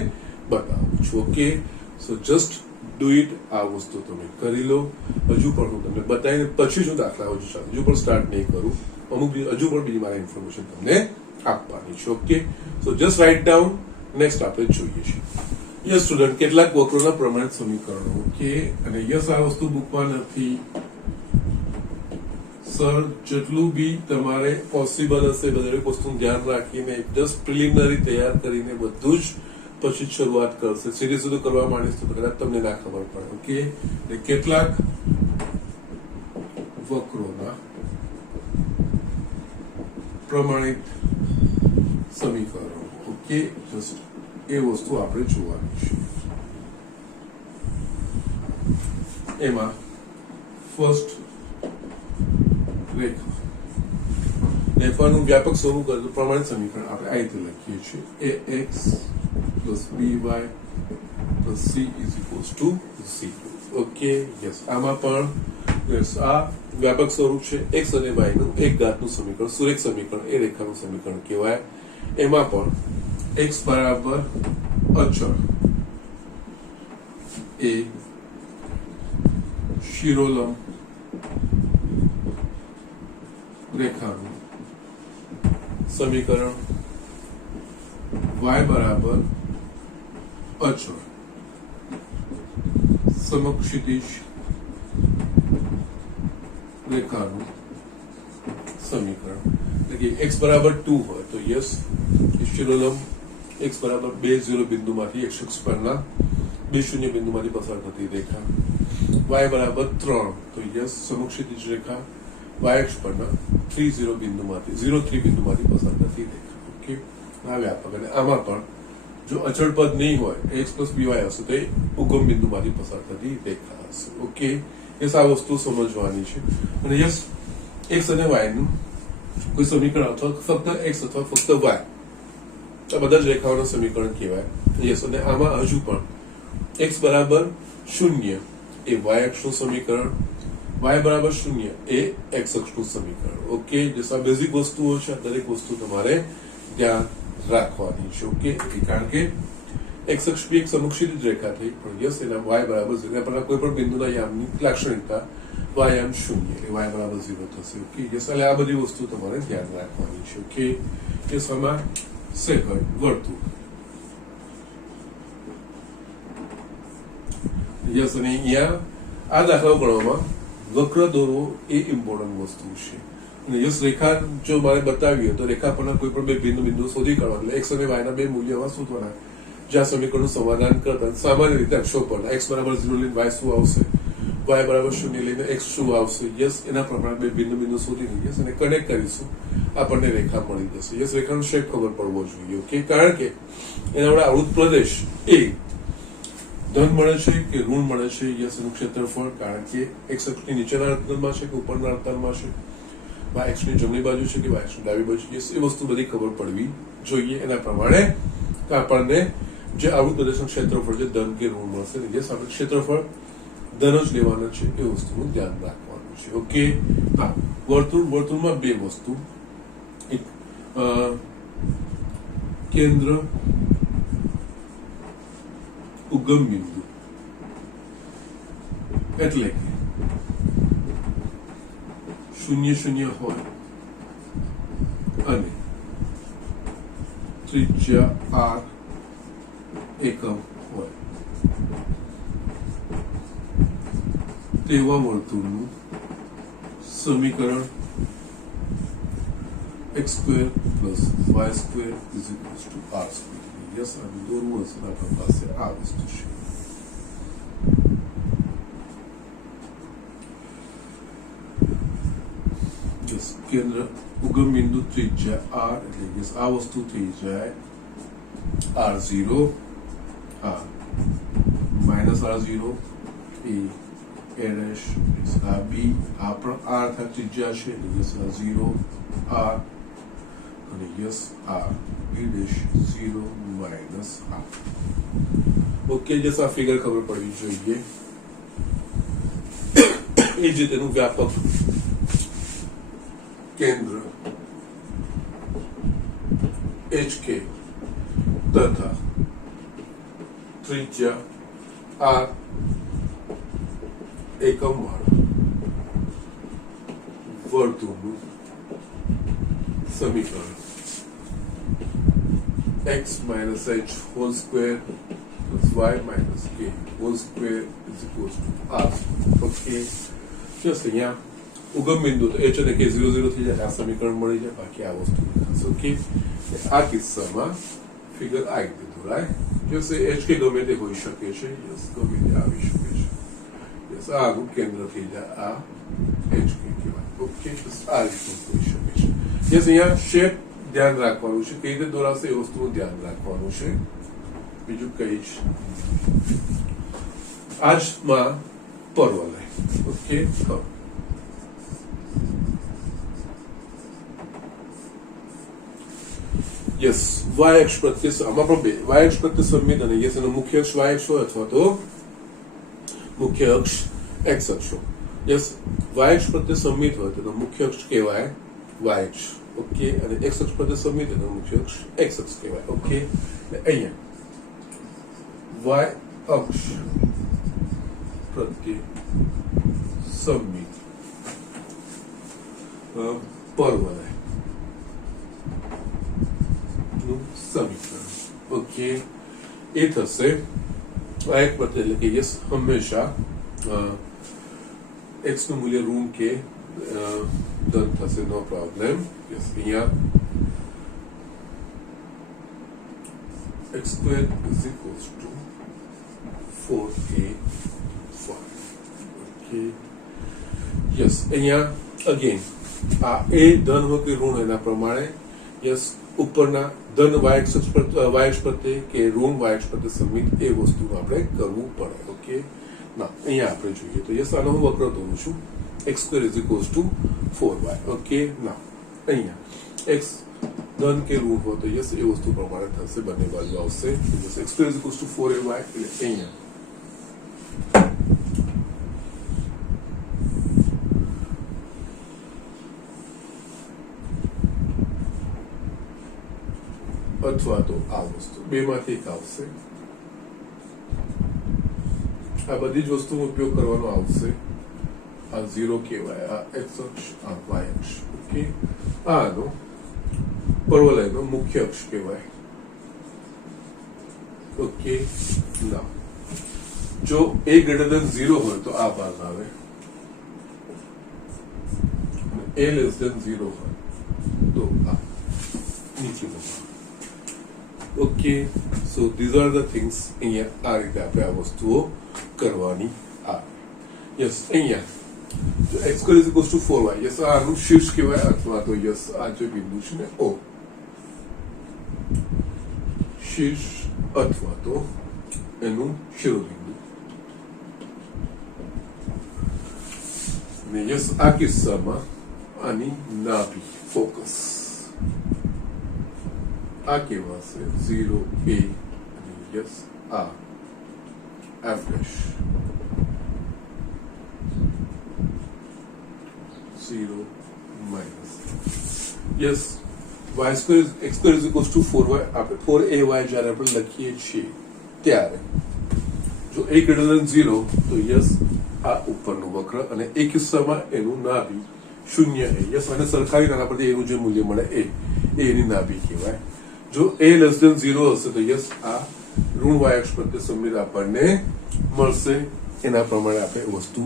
બતાવું છું. Okay, so just do it. આ વસ્તુ તમે કરી લો. હજુ પણ હું તમને બતાવીને પછી હું દાખલાઓ હજુ પણ સ્ટાર્ટ નહીં કરું. અમુક હજુ પણ બીજી મારા ઇન્ફોર્મેશન તમને આપવાની છે. ઓકે, સો જસ્ટ રાઇટ ડાઉન. નેક્સ્ટ આપણે જોઈએ છીએ. યસ સ્ટુડન્ટ, કેટલાક વક્રોના પ્રમાણિત સમીકરણો. ઓકે, અને યસ, આ વસ્તુ બુકમાં નથી. સર, જેટલું બી તમારે પોસિબલ હશે દરેક વસ્તુનું ધ્યાન રાખીને જસ્ટ પ્રિલિમિનરી તૈયાર કરીને બધું જ પછી શરૂઆત કરશે. સીધે સીધું કરવા માંડીશ તો કદાચ તમને ના ખબર પડે. ઓકે, એટલે કેટલાક વક્રોના પ્રમાણિત સમીકરણો. ઓકે, જસ્ટ એ વસ્તુ આપણે જોવાની છે. એમાં ફર્સ્ટ રેખાનું વ્યાપક સ્વરૂપ પ્રમાણિત સમીકરણ આપણે આ રીતે લખીએ છીએ. ax plus by plus c is equal two 0. Okay, yes, આમાં પણ યસ, આ વ્યાપક સ્વરૂપ છે. x અને y નું એક ઘાતનું સમીકરણ, સુરેખ સમીકરણ, એ રેખાનું સમીકરણ કહેવાય. એમાં પણ x બરાબર અચળ એ શિરોલંબ રેખાનું સમીકરણ, y બરાબર અચળ સમક્ષિતિજ રેખાનું સમીકરણ. એટલે કે x બરાબર 2 હોય તો યસ એ શિરોલંબ x બરાબર 2 0 બિંદુમાંથી x અક્ષ પરના 2 શૂન્ય બિંદુમાંથી પસાર થતી રેખા y બરાબર 3 તો યસ સમક્ષિતિજ રેખા y અક્ષ પરના 3 0 બિંદુમાંથી 0 3 બિંદુમાંથી પસાર થતી રેખા ઓકે આ વ્યાપક અને આમાં પણ જો અચળ પદ નહીં હોય x + by હશે તો એ ઉગમ બિંદુમાંથી પસાર થતી રેખા હશે ઓકે યસ આ વસ્તુ સમજવાની છે અને યસ x અને y નું કોઈ સમીકરણ અથવા ફક્ત x અથવા ફક્ત y આ બધા જ રેખાઓનું સમીકરણ કહેવાય યસ અને આમાં હજુ પણ x બરાબર 0 એ y અક્ષનું સમીકરણ y બરાબર 0 એ x અક્ષનું સમીકરણ ઓકે જે આ બેઝિક વસ્તુઓ છે દરેક વસ્તુ તમારે ધ્યાન રાખવાની છે ઓકે કારણ કે x અક્ષ બી એક સમક્ષિતિજ રેખા થઈ પણ યસ એના y બરાબર 0 પર કોઈ પણ બિંદુના યામની લાક્ષણિકતા y યામ 0 એટલે y બરાબર 0 થશે ઓકે યસ એટલે આ બધી વસ્તુ તમારે ધ્યાન રાખવાની છે ઓકે યસ આમાં સેકન્ડ વર્તુળ યસ અને અહીંયા આ દાખલાઓ ગણવામાં વક્ર દોરવો એ ઇમ્પોર્ટન્ટ વસ્તુ છે અને યસ રેખા જો મારે બતાવી હોય તો રેખા પરના કોઈ પણ બે બિંદુ શોધી કાઢવા એટલે x અને y ના બે મૂલ્યો શોધવાના જ્યાં સમીકરણનું સમાધાન કરતા સામાન્ય રીતે અક્ષો પર x બરાબર 0 લઈને y શું આવશે y બરાબર 0 લઈને x શું આવશે યસ એના પ્રમાણે બે બિંદુ શોધી યસ અને કનેક્ટ કરીશું આપણને રેખા મળી જશે યસ રેખાનો શેપ ખબર પડવો જોઈએ ઓકે કારણ કે એના વડે આવૃત પ્રદેશ એ ધન મળે છે કે ઋણ મળે છે યસ એનું ક્ષેત્રફળ કારણ કે x અક્ષની નીચેના અંતરમાં છે કે ઉપરના અંતરમાં છે y અક્ષની જમણી બાજુ છે કે y અક્ષની ડાબી બાજુ યસ એ વસ્તુ બધી ખબર પડવી જોઈએ એના પ્રમાણે આપણને જે આવૃત પ્રદેશનું ક્ષેત્રફળ છે ધન કે ઋણ મળશે યસ આપણે ક્ષેત્રફળ ધન જ લેવાના છે એ વસ્તુનું ધ્યાન રાખવાનું છે ઓકે હા વર્તુળમાં બે વસ્તુ એક કેન્દ્ર ઉગમ બિંદુ એટલે કે 0 0 હોય અને ત્રિજ્યા r એકમ હોય તેવા વર્તુળનું સમીકરણ x² + y² = r². યસ આ દોરવું હશે આપણા પાસે આ વસ્તુ છે યસ કેન્દ્ર ઉગમ બિંદુ ત્રિજ્યા r એટલે યસ આ વસ્તુ થઈ જાય r0 હા -r0 એ a dash આ b આ પણ r થાય ત્રિજ્યા છે એટલે યસ આ 0 r અને યસ આ b dash 0 minus r okay yes આ ફિગર ખબર પડવી જોઈએ એ જ તેનું વ્યાપક કેન્દ્ર HK તથા ત્રિજ્યા r એકમ વાળા વર્તુળનું સમીકરણ x minus h whole square plus y minus k whole square is equals to r. Okay. Just અહીંયા ઉગમ બિંદુ તો h અને k 0 0 થઈ જાય આ સમીકરણ મળી જાય બાકી આ વસ્તુ લખાશે ઓકે આ કિસ્સામાં ફિગર આ રીતે દોરાય જશે h કે ગમે તે હોઈ શકે છે યસ ગમે તે આવી શકે છે યસ આ આનું કેન્દ્ર થઈ જાય આ h કે કહેવાય ઓકે આ રીતે હોઈ શકે છે યસ અહીંયા શેપ ધ્યાન રાખવાનું છે કઈ રીતે દોરાશે એ વસ્તુનું ધ્યાન રાખવાનું છે બીજું કઈ જ આજમાં પરવલય ઓકે યસ y અક્ષ પ્રત્યે આમાં પણ બે y અક્ષ પ્રત્યે સંમિત અને યસ એનો મુખ્ય અક્ષ y અક્ષ હોય અથવા તો મુખ્ય અક્ષ x અક્ષ હોય યસ y અક્ષ પ્રત્યે સંમિત હોય તો મુખ્ય અક્ષ કહેવાય y અક્ષ ઓકે અને x અક્ષ પ્રત્યે સંમિત એનો મુખ્ય અક્ષ x અક્ષ કહેવાય ઓકે અહીંયા y અક્ષ પ્રત્યે સંમિત પરવલય સમીકરણ ઓકે એ થશે y પ્રત્યે એટલે કે યસ હંમેશા x નું મૂલ્ય ઋણ k ડન થશે, નો પ્રોબ્લેમ. યસ, અહીંયા x square is equals to 4a5. Okay, yes, અહીંયા અગેન આ એ ધન હોય કે ઋણ એના પ્રમાણે યસ ઉપરના ધન y અક્ષ પ્રત્યે કે ઋણ y અક્ષ પ્રત્યે સંમિત એ વસ્તુ આપણે કરવું પડે. ઓકે, ના અહીંયા આપણે જોઈએ તો યસ આનો હું વક્ર દોરું છું. x square is equals to 4y. Okay, ના અહીંયા x ધન કે ઋણ હોય તો યસ એ વસ્તુ પ્રમાણે થશે, બંને બાજુ આવશે. Yes, x square is equals to 4ay એટલે અહીંયા અથવા તો આ વસ્તુ બેમાંથી એક આવશે. આ બધી જ વસ્તુનો ઉપયોગ કરવાનો આવશે. આ 0 કહેવાય, આ x અક્ષ, આ y અક્ષ. ઓકે, આનો પરવલયનો મુખ્ય અક્ષ કહેવાય. ઓકે, ના જો a greater than 0 હોય તો આ ભાગ આવે, a less than 0 હોય તો આ નીચેનો ભાગ. Okay, so these are the things. અહીંયા આ રીતે આપણે આ વસ્તુઓ કરવાની આવે. યસ, અહીંયા જો x square is equals to 4y, yes આનું શીર્ષ કહેવાય અથવા તો યસ આ જે બિંદુ છે ને O, શીર્ષ અથવા તો એનું શિરોબિંદુ. ને યસ આ કિસ્સામાં આની નાભી ફોકસ આ કહેવાશે 0a અને યસ આ f dash 0 minus yes y square x square is equals to 4y. આપણે 4ay જ્યારે આપણે લખીએ છીએ ત્યારે જો a greater than 0 તો યસ આ ઉપરનું વક્ર અને એ કિસ્સામાં એનું નાભી 0a. યસ, અને સરખાવી નાના પરથી એનું જે મૂલ્ય મળે એ એની નાભી કહેવાય. જો a less than 0 હશે તો યસ આ ઋણ y અક્ષ પ્રત્યે સંમિત આપણને મળશે. એના પ્રમાણે આપણે વસ્તુ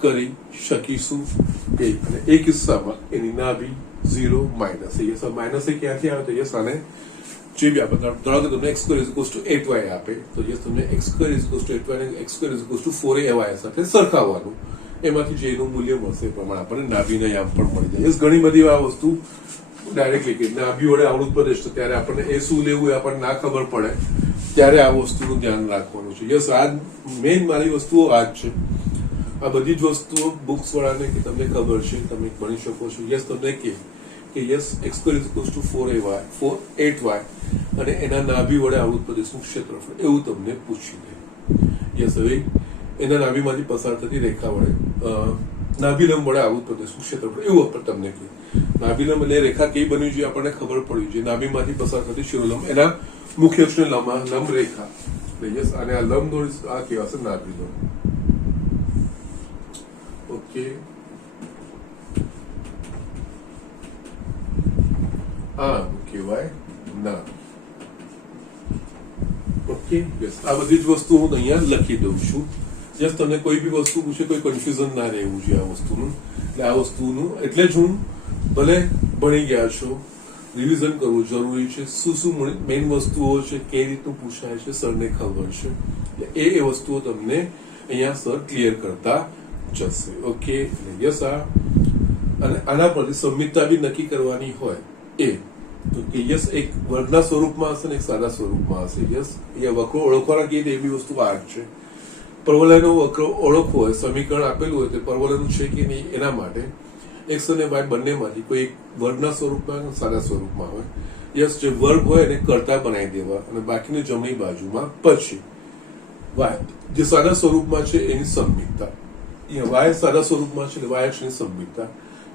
કરી શકીશું. અને એ કિસ્સામાં એની નાભી 0 માઇનસ. યસ, આ માઇનસ એ ક્યાંથી આવે તો યસ આને જે બી આપણે ધારો કે તમને x square is equals to 8y આપે તો યસ તમને x square is equals to 8y અને x square is equals to 4ay સાથે સરખાવવાનું. એમાંથી જે એનું મૂલ્ય મળશે એ પ્રમાણે આપણને નાભીને યામ પણ મળી જાય. યસ, ઘણી બધી આ વસ્તુ ડાયરેક્ટલી કે નાભી વડે આવૃત પ્રદેશ તો ત્યારે આપણને એ શું લેવું એ આપણને ના ખબર પડે ત્યારે આ વસ્તુનું ધ્યાન રાખવાનું છે. યસ, આ મેઇન મારી વસ્તુઓ આ જ છે. આ બધી જ વસ્તુઓ બુક્સ વાળાને કે તમને ખબર છે, તમે ભણી શકો છો. યસ, તમને કે yes x square is equals to 8y અને એના નાભી વડે આવૃત પ્રદેશનું ક્ષેત્રફળ એવું તમને પૂછી દે. યસ, હવે એના નાભીમાંથી પસાર થતી રેખા વડે નાભીલંબ વડે આવૃત પ્રદેશનું ક્ષેત્રફળ એવું પણ તમને કહે. નાભીલંબ એટલે રેખા કઈ બનવી જોઈએ આપણને ખબર પડવી જોઈએ. નાભીમાંથી પસાર થતી શિરોલંબ એના મુખ્ય અક્ષને લંબ રેખા. યસ, અને આ લંબ દોરી આ કહેવાશે નાભીલંબ. ઓકે, આ કહેવાય નાભી. ઓકે, યસ, આ બધી જ વસ્તુ હું અહીંયા લખી દઉં છું. યસ, તમને કોઈ બી વસ્તુ પૂછે કોઈ કન્ફ્યુઝન ના રહેવું જોઈએ આ વસ્તુનું. એટલે આ વસ્તુનું એટલે જ હું ભલે ભણી ગયા છો રિવિઝન કરવું જરૂરી છે. શું શું મેઇન વસ્તુઓ છે, કઈ રીતનું પૂછાય છે, સરને ખબર છે. એ વસ્તુઓ તમને અહીંયા સર ક્લિયર કરતા જશે. ઓકે, યસ, અને આના પરથી સંમિતતા બી નક્કી કરવાની હોય એ તો કે યસ એક વર્ગના સ્વરૂપમાં હશે ને એક સાદા સ્વરૂપમાં હશે. યસ, અહીંયા વક્રો ઓળખવાના કહીએ તો એ બી વસ્તુ આ જ છે. પરવલયનો વક્ર ઓળખવો હોય, સમીકરણ આપેલું હોય તો પરવલયનું છે કે નહીં એના માટે x અને y બંનેમાંથી કોઈ એક વર્ગના સ્વરૂપમાં સાદા સ્વરૂપમાં હોય. યસ, જે વર્ગ હોય એને કરતા બનાવી દેવા અને બાકીની જમણી બાજુમાં પછી y જે સાદા સ્વરૂપમાં છે એની સંમિતતા. અહીંયા y સાદા સ્વરૂપમાં છે એટલે y અક્ષની સંમિતતા.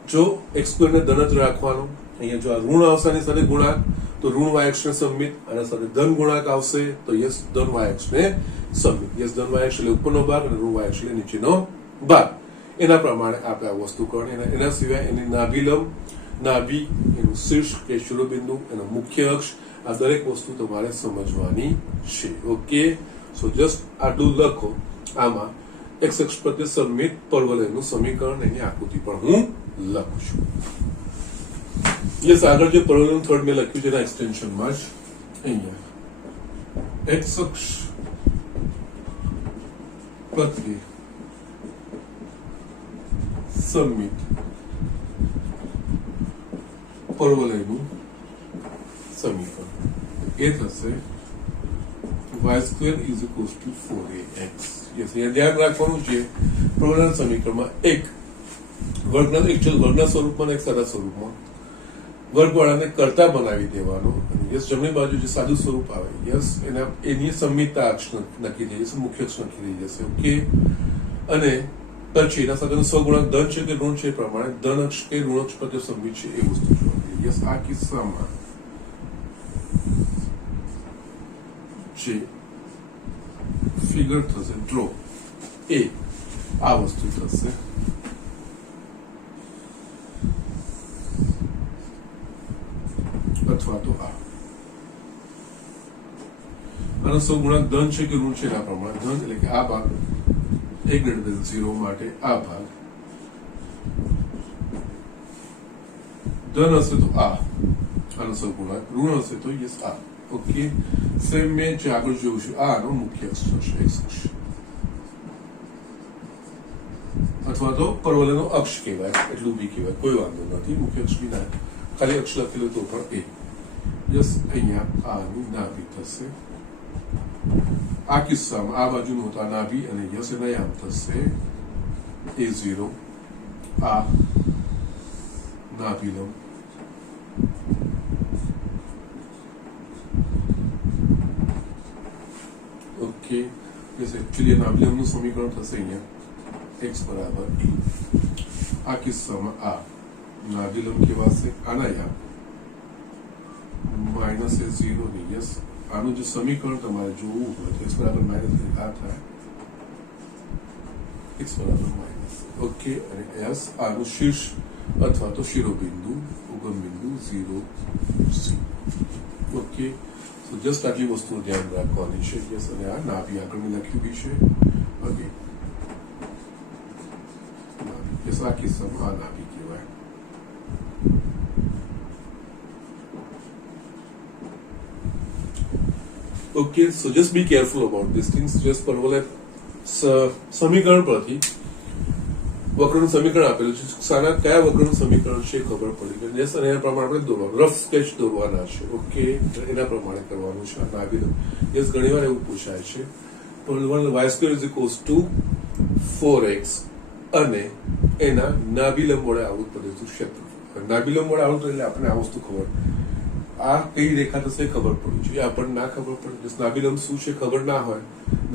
જો x સ્ક્વેર ને ધન જ રાખવાનું. અહીંયા જો આ ઋણ આવશે એની સાથે ગુણાક તો ઋણ y અક્ષને સંમિત અને સાથે ધન ગુણાક આવશે તો યસ ધન y અક્ષને સંમિત. યસ, ધન y અક્ષ એટલે ઉપરનો ભાગ અને ઋણ y અક્ષ એટલે નીચેનો ભાગ. એના પ્રમાણે આપણે આ વસ્તુ કરવાની. એના સિવાય એની નાભીલંબ, નાભી, એનું શીર્ષ કે શિરોબિંદુ, એનો મુખ્ય અક્ષ, આ દરેક વસ્તુ તમારે સમજવાની છે. ઓકે, સો જસ્ટ આટલું લખો. આમાં x અક્ષ પ્રત્યે સમમિત પરવલયનું સમીકરણ એની આકૃતિ પણ હું લખું છું. યસ, આગળ જે પરવલયનું થર્ડ મેં લખ્યું છે એના એક્સટેન્શનમાં જ અહીંયા x અક્ષ પ્રત્યે સમમિત પરવલયનું સમીકરણ એ થશે y² is equals to 4ax. Yes, અહીંયા ધ્યાન રાખવાનું છે પરવલયના સમીકરણમાં એક વર્ગના સ્વરૂપમાં અને એક સાદા સ્વરૂપમાં વર્ગવાળાને કરતા બનાવી દેવાનો. યસ, જમણી બાજુ જે સાદું સ્વરૂપ આવે યસ એની સંમિતતા અક્ષ નક્કી થઈ જશે, મુખ્ય અક્ષ નક્કી થઈ જશે. ઓકે, અને પછી એના સાથેનો સ્વગુણાંક ધન છે કે ઋણ છે એ પ્રમાણે ધન અક્ષ કે ઋણ અક્ષ પ્રત્યે સંમિત છે એ વસ્તુ જોવાની. યસ, આ કિસ્સામાં જે ફિગર થશે ડ્રો એ આ વસ્તુ થશે. અથવા તો આનો સહગુણાંક ધન છે કે ઋણ છે એના પ્રમાણે ધન એટલે કે આ ભાગ a greater than 0 માટે આ ભાગ ધન હશે તો આનો સહગુણાંક, ઋણ હશે તો યસ આ. ઓકે, સેમ મેં જે આગળ જોયું છે આનો મુખ્ય અક્ષ થશે x અક્ષ અથવા તો પરવલયનો અક્ષ કહેવાય, એટલું બી કહેવાય, કોઈ વાંધો નથી. મુખ્ય અક્ષ બી ના, ખાલી અક્ષ લખેલો તો પણ એ. યસ, અહીંયા આનું નાભી થશે. આ કિસ્સામાં આ બાજુનું હતું આ નાભી અને યસ એના આમ થશે a0 આ નાભીલંબ ઓકે. યસ, એકચ્યુઅલી નાભીલંબનું સમીકરણ થશે અહીંયા x બરાબર e. આ કિસ્સામાં આ નાભીલંબ કેવાશે આના યામ માઇનસ a0 ની. યસ, આનું જે સમીકરણ તમારે જોવું હોય તો x બરાબર માઇનસ આ થાય x બરાબર માઇનસ. ઓકે, અને યસ આનું શીર્ષ અથવા તો શિરોબિંદુ ઉગમ બિંદુ 0 c. ઓકે, તો જસ્ટ આટલી વસ્તુનું ધ્યાન રાખવાની છે. યસ, અને આ નાભી આગળ મેં લખ્યું બી છે. ઓકે, યસ, આ કિસ્સામાં આ નાભી કહેવાય. Okay, so just be careful about these things. Just પરવલય સમીકરણ પરથી વક્રનું સમીકરણ આપેલું છે, સાના કયા વક્રનું સમીકરણ છે ખબર પડી ગઈ. યસ, અને એના પ્રમાણે આપણે દોરવાનું, રફ સ્કેચ દોરવાના છે. ઓકે, એના પ્રમાણે કરવાનું છે. નાભી યસ, ઘણી વાર એવું પૂછાય છે y² is equals to 4x અને એના નાભીલંબ વડે આવૃત પ્રદેશનું ક્ષેત્રફળ. નાભીલંબ વડે આવૃત એટલે આપણને આ વસ્તુ ખબર, આ કઈ રેખા થશે ખબર પડવી જોઈએ. આપણને ના ખબર પડે, નાભીલંબ શું છે ખબર ના હોય,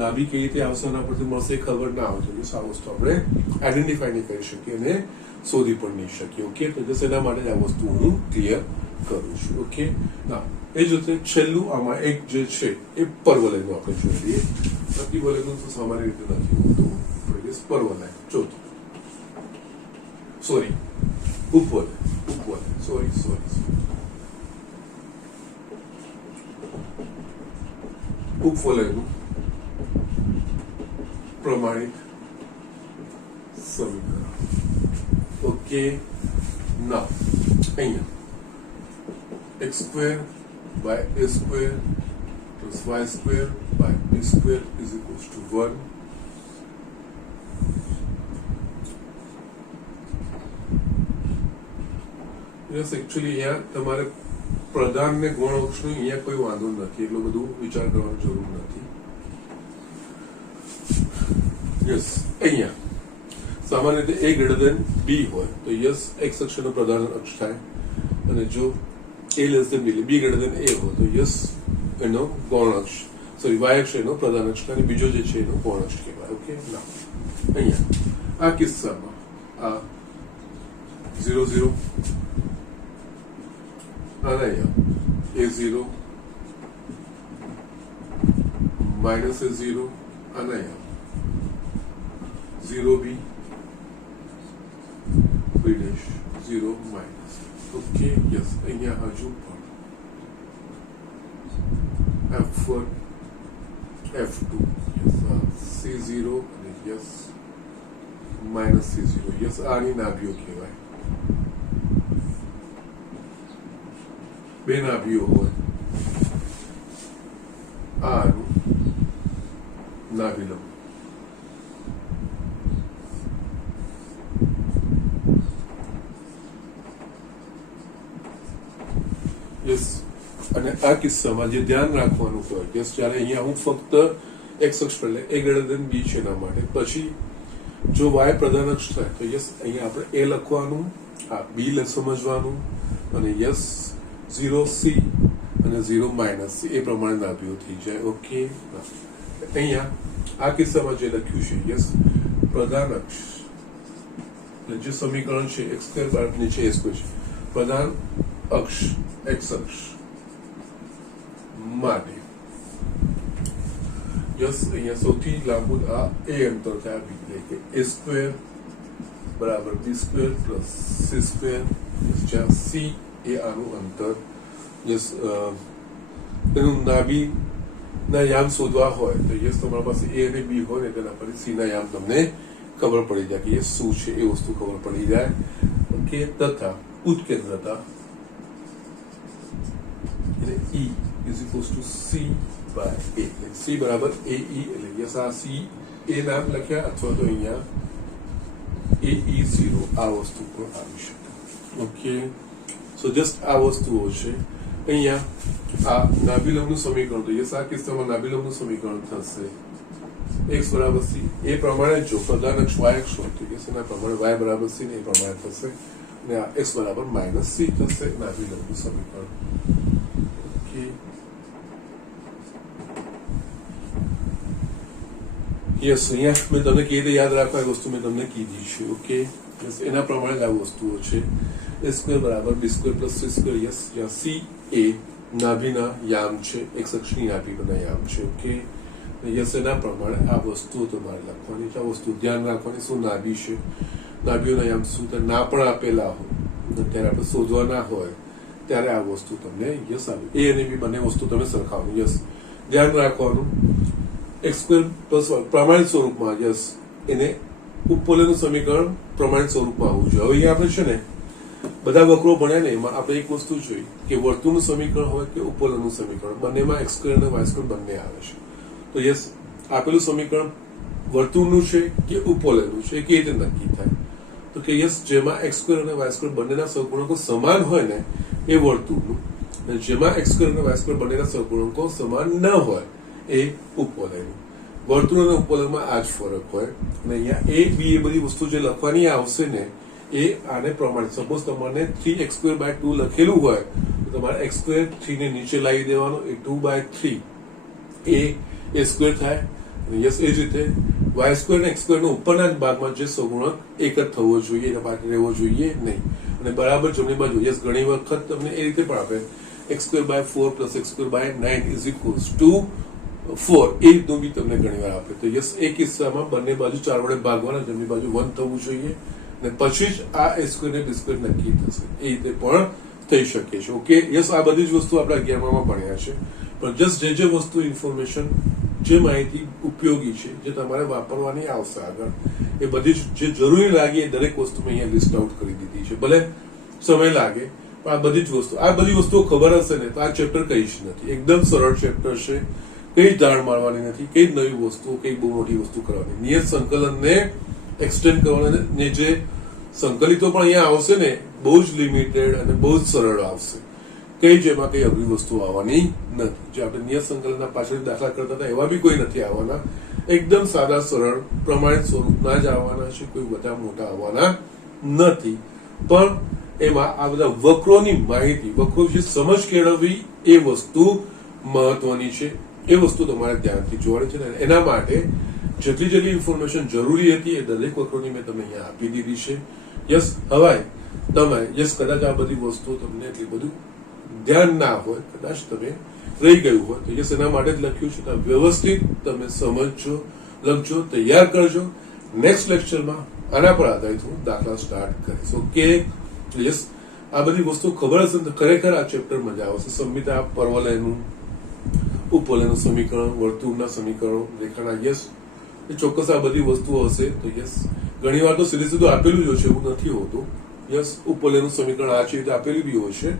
નાભી કઈ રીતે આવશે એના પરથી મળશે ખબર ના હોય તો આ વસ્તુ આપણે આઈડેન્ટિફાઈ નહીં કરી શકીએ અને શોધી પણ નહીં શકીએ. ઓકે, તો જસ્ટ એના માટે આ વસ્તુ હું ક્લિયર કરું છું. ઓકે, ના એ જ રીતે છેલ્લું આમાં એક જે છે એ પરવલયનું આપણે જોઈ લઈએ. અતિવલયનું તો સામાન્ય રીતે નથી હોતું. પરવલય ચોથું, સોરી ઉપવલય સોરી ઉપવલયનું પ્રમાણિત સમીકરણ. ઓકે, ના અહીંયા x² by a² plus y² by b² is equals to 1. Yes, actually અહીંયા તમારે પ્રધાન ને ગૌણ અક્ષનો અહીંયા કોઈ વાંધો નથી, એટલો બધું વિચાર કરવાની જરૂર નથી. યસ, અહીંયા સામાન્ય રીતે a greater than b હોય તો યસ x અક્ષનો પ્રધાન અક્ષ થાય, અને જો a less than b b greater than a હોય તો યસ એનો ગૌણ અક્ષ, સોરી y અક્ષ એનો પ્રધાન અક્ષ અને બીજો જે છે એનો ગૌણ અક્ષ કહેવાય. ઓકે, ના અહીંયા આ કિસ્સામાં આ 0 0 અને અહીંયા a0 માઇનસ a0 અને અહીંયા 0b b dash 0 minus. Okay, yes, અહીંયા હજુ પણ f1 f2 યસ C0 અને યસ માઇનસ સી 0 યસ આની નાભીઓ કહેવાય બે નાભીઓ હોય આનું નાભી લંબ યસ અને આ કિસ્સામાં જે ધ્યાન રાખવાનું હોય યસ જ્યારે અહીંયા હું ફક્ત એક્સ અક્ષ પર એ ગ્રેટર દેન બી છે એના માટે પછી જો વાય પ્રધાન અક્ષ થાય તો યસ અહીંયા આપણે એ લખવાનું આ બી સમજવાનું અને યસ 0 સી અને 0 માઇનસ સી એ પ્રમાણે નાભીઓ થઈ જાય ઓકે અહીંયા આ કિસ્સામાં જે લખ્યું છે યસ પ્રધાન અક્ષ જે સમીકરણ છે એક્સ સ્ક્વેર બાર નીચે એ સ્ક્વેર છે પ્રધાન અક્ષ એક્સ અક્ષ માટે યસ અહીંયા સૌથી લાંબુ આ એ અંતર થાય એટલે કે એ સ્ક્વેર બરાબર b square plus c square જ્યાં સી એ આનું અંતર યસ તેનું નાભી ના યામ શોધવા હોય તો યસ તમારા પાસે એ અને બી હોય ને તેના પર સી ના યામ તમને ખબર પડી જાય કે એ શું છે એ વસ્તુ ખબર પડી જાય ઓકે તથા ઉત્કેન્દ્રતા E is equals to C by A. C બરાબર AE એટલે યસ આ C એ નામ લખ્યા અથવા તો અહીંયા AE0 આ વસ્તુ પર આવી શકે ઓકે સો જસ્ટ આ વસ્તુઓ છે અહીંયા આ નાભિલંબનું સમીકરણ તો યસ આ કિસ્સામાં નાભિલંબનું સમીકરણ થશે x બરાબર c એ પ્રમાણે જો પ્રધાન અક્ષ y અક્ષ હોય તો યસ એના પ્રમાણે y બરાબર c ને એ પ્રમાણે થશે અને આ x બરાબર માઇનસ c થશે નાભિલંબનું સમીકરણ યસ અહીંયા મેં તમને કેવી રીતે યાદ રાખવા એ વસ્તુ મેં તમને કીધી છે ઓકે યસ એના પ્રમાણે જ આ વસ્તુઓ છે એ સ્ક્વેર બરાબર b square plus c square yes જ્યાં સી એ નાભીના યામ છે એક્સ અક્ષની નાભીના યામ છે ઓકે યસ એના પ્રમાણે આ વસ્તુઓ તમારે લખવાની છે આ વસ્તુ ધ્યાન રાખવાની શું નાભી છે નાભીઓના યામ શું ના પણ આપેલા હોય ત્યારે આપણે શોધવાના હોય ત્યારે આ વસ્તુ તમને યસ આવે એ અને બી બંને વસ્તુ તમે સરખાવવાની યસ ધ્યાન રાખવાનું એક્સ સ્ક્વેર પ્લસ પ્રમાણિત સ્વરૂપમાં યસ એને ઉપવલયનું સમીકરણ પ્રમાણિત સ્વરૂપમાં આવવું જોઈએ હવે અહીંયા આપણે છે ને બધા વક્રો ભણ્યા ને એમાં આપણે એક વસ્તુ જોઈ કે વર્તુળનું સમીકરણ હોય કે ઉપવલયનું સમીકરણ બંનેમાં એક્સ સ્ક્વેર અને વાય સ્ક્વેર બંને આવે છે તો યસ આપેલું સમીકરણ વર્તુળનું છે કે ઉપવલયનું છે કે રીતે નક્કી થાય તો કે યસ જેમાં એક્સ સ્ક્વેર અને વાય સ્ક્વેર બંનેના સહગુણકો સમાન હોય ને એ વર્તુળનું અને જેમાં એક્સ સ્ક્વેર અને વાય સ્ક્વેર બંનેના સહગુણકો સમાન ન હોય એ ઉપવલયનું વર્તુળ અને ઉપવલયમાં આ જ ફરક હોય અને અહીંયા એ બી એ બધી વસ્તુ જે લખવાની આવશે ને એ આને પ્રમાણે સપોઝ તમારે 3x²/2 લખેલું હોય તો તમારે x²3 ને નીચે લાવી દેવાનો એ 2/3 એ સ્ક્વેર થાય યસ એ જ રીતે y² અને x² નો ઉપરના જ ભાગમાં જે સહગુણક એક જ થવો જોઈએ એના બાકી રહેવો જોઈએ નહીં અને બરાબર જમણી બાજુ યસ ઘણી વખત તમને એ રીતે પણ આપે x²/4 + x²/9 = 4 એ રીતનું બી તમને ઘણી વાર આપે તો યસ એ કિસ્સામાં બંને બાજુ 4 વડે ભાગવાના જમણી બાજુ 1 થવું જોઈએ અને પછી જ આ a² ને b² નક્કી થશે એ રીતે પણ થઈ શકે છે ઓકે યસ આ બધી જ વસ્તુ આપણે 11માં ભણ્યા છે પણ જસ્ટ જે વસ્તુ ઇન્ફોર્મેશન જે માહિતી ઉપયોગી છે જે તમારે વાપરવાની આવશે આગળ એ બધી જે જરૂરી લાગે એ દરેક વસ્તુ મેં અહીંયા લિસ્ટ આઉટ કરી દીધી છે ભલે સમય લાગે પણ આ બધી વસ્તુઓ ખબર હશે ને તો આ ચેપ્ટર કઈ જ નથી એકદમ સરળ ચેપ્ટર છે કઈ જ દાણ મારવાની નથી કઈ નવી વસ્તુ કઈ બહુ મોટી વસ્તુ કરવાની નિયત સંકલનને એક્સટેન્ડ કરવાના ને જે સંકલિતો પણ અહીંયા આવશે ને બહુ જ લિમિટેડ અને બહુ જ સરળ આવશે કઈ જેમાં કઈ અઘરી વસ્તુ આવવાની નથી જે આપણે નિયત સંકલનના પાછળ દાખલા કરતા હતા એવા બી કોઈ નથી આવવાના એકદમ સાદા સરળ પ્રમાણિત સ્વરૂપના જ આવવાના છે કોઈ બધા મોટા આવવાના નથી પણ એમાં આ બધા વક્રોની માહિતી વક્રો વિશે સમજ કેળવવી એ વસ્તુ મહત્વની છે એ વસ્તુ તમારે ધ્યાનથી જોવાની છે ને એના માટે જેટલી ઇન્ફોર્મેશન જરૂરી હતી એ દરેક વક્રોની મેં તમને અહીંયા આપી દીધી છે યસ હવે તમે યસ કદાચ આ બધી વસ્તુઓ તમને એટલી બધું ધ્યાન ના હોય કદાચ તમે રહી ગયું હોય તો યસ એના માટે જ લખ્યું છે વ્યવસ્થિત તમે સમજજો લખજો તૈયાર કરજો નેક્સ્ટ લેક્ચરમાં આના પર આધારિત હું દાખલા સ્ટાર્ટ કરીશ ઓકે યસ આ બધી વસ્તુ ખબર હશે તો ખરેખર આ ચેપ્ટર મજા આવશે સંમિતા પરવલયનું ઉપવલયનું સમીકરણ વર્તુળના સમીકરણો રેખાના યસ એ ચોક્કસ આ બધી વસ્તુઓ હશે તો યસ ઘણી વાર તો સીધે સીધું આપેલું જ હોય છે, એવું નથી હોતું. યસ, ઉપરનું સમીકરણ આ છે આપેલું બી હોય છે,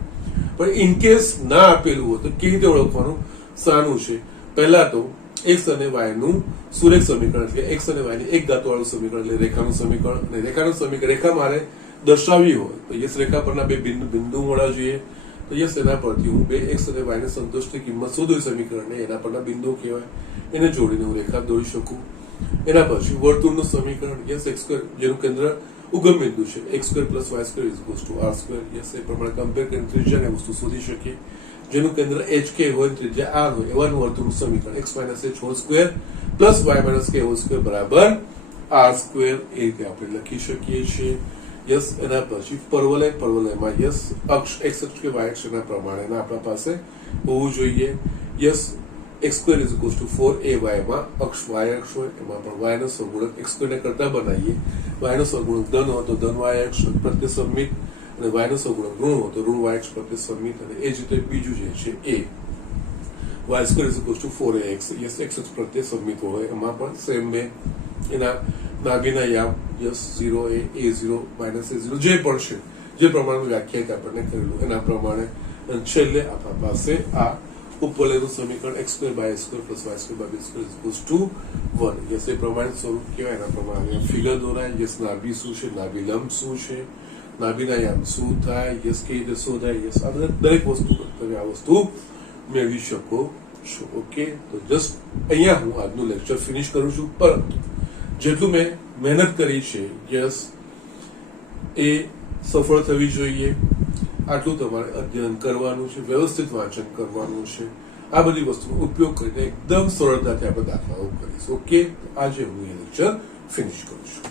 પણ ઇનકેસ ના આપેલું હોય તો કેવી રીતે ઓળખવાનું? શાનું છે? પહેલા તો એક્સ અને વાય નું સુરેખ સમીકરણ, એટલે એક્સ અને વાય ની એક ઘાતવાળું સમીકરણ, એટલે રેખાનું સમીકરણ. અને રેખાનું સમીકરણ રેખા મારે દર્શાવવી હોય તો યસ રેખા પરના બે બિંદુ મળવા જોઈએ. તો યસ એના પરથી હું બે એક્સ અને વાય ને સંતોષતી કિંમત શોધું સમીકરણને, એના પરના બિંદુ કહેવાય. એને જોડીને હું રેખા દોરી શકું. એના પછી વર્તુળનું સમીકરણ, યસ એક્સ સ્ક્વેર, જેનું કેન્દ્ર ઉગમ બિંદુ છે, x square plus y square is equals to r square. Yes, એ પ્રમાણે કમ્પેર કરીને ત્રિજ્યાને વસ્તુ શોધી શકીએ. જેનું કેન્દ્ર એચ કે હોય, ત્રિજ્યા આર હોય, એવાનું વર્તુળનું સમીકરણ x minus h whole square plus y minus k whole square બરાબર આર સ્ક્વેર, એ રીતે આપણે લખી શકીએ છીએ. યસ, એના પછી પરવલયમાં યસ અક્ષ એક્સ અક્ષ કે વાય અક્ષના પ્રમાણેના આપણા પાસે હોવું જોઈએ. Yes, x square is equals two 4ay માં અક્ષ વાય અક્ષ હોય, એમાં પણ વાય નો સહગુણક એક્સ સ્ક્વેર ને કરતા બનાવીએ. વાય નો સહગુણક ધન હોય તો ધન વાય અક્ષ પ્રત્યે સમિત, અને વાય નો સહગુણક ઋણ હોય તો ઋણ વાય અક્ષ પ્રત્યે સમિત. અને એ જ રીતે બીજું જે છે એ y square is equals to 4ax, yes x અક્ષ પ્રત્યે સમિત હોય, એમાં પણ સેમ વે એના નાભીના યામ yes 0a a0 minus a0 જે પણ છે, જે પ્રમાણે વ્યાખ્યાયિત આપણને કરેલું એના પ્રમાણે. અને છેલ્લે આપણા પાસે આ ઉપરનું સમીકરણ x square by square plus y square by b square is equals to 1. Yes, એ પ્રમાણે સ્વરૂપ કહેવાય. એના પ્રમાણે ફિગર દોરાય. યસ, નાભી શું છે, નાભી લંબ શું છે, નાભીના યામ શું થાય, યસ કેવી રીતે શોધાય. યસ, આ બધા દરેક વસ્તુ તમે આ વસ્તુ મેળવી શકો છો. ઓકે, તો જસ્ટ અહીંયા હું આજનું લેક્ચર ફિનિશ કરું છું. પરંતુ જેટલું મેં મહેનત કરી છે, યસ, એ સફળ થવી જોઈએ. આટલું તમારે અધ્યયન કરવાનું છે, વ્યવસ્થિત વાંચન કરવાનું છે. આ બધી વસ્તુનો ઉપયોગ કરીને એકદમ સરળતાથી આપણે દાખલાઓ કરીશું. ઓકે, આજે હું એ લેક્ચર ફિનિશ કરું છું.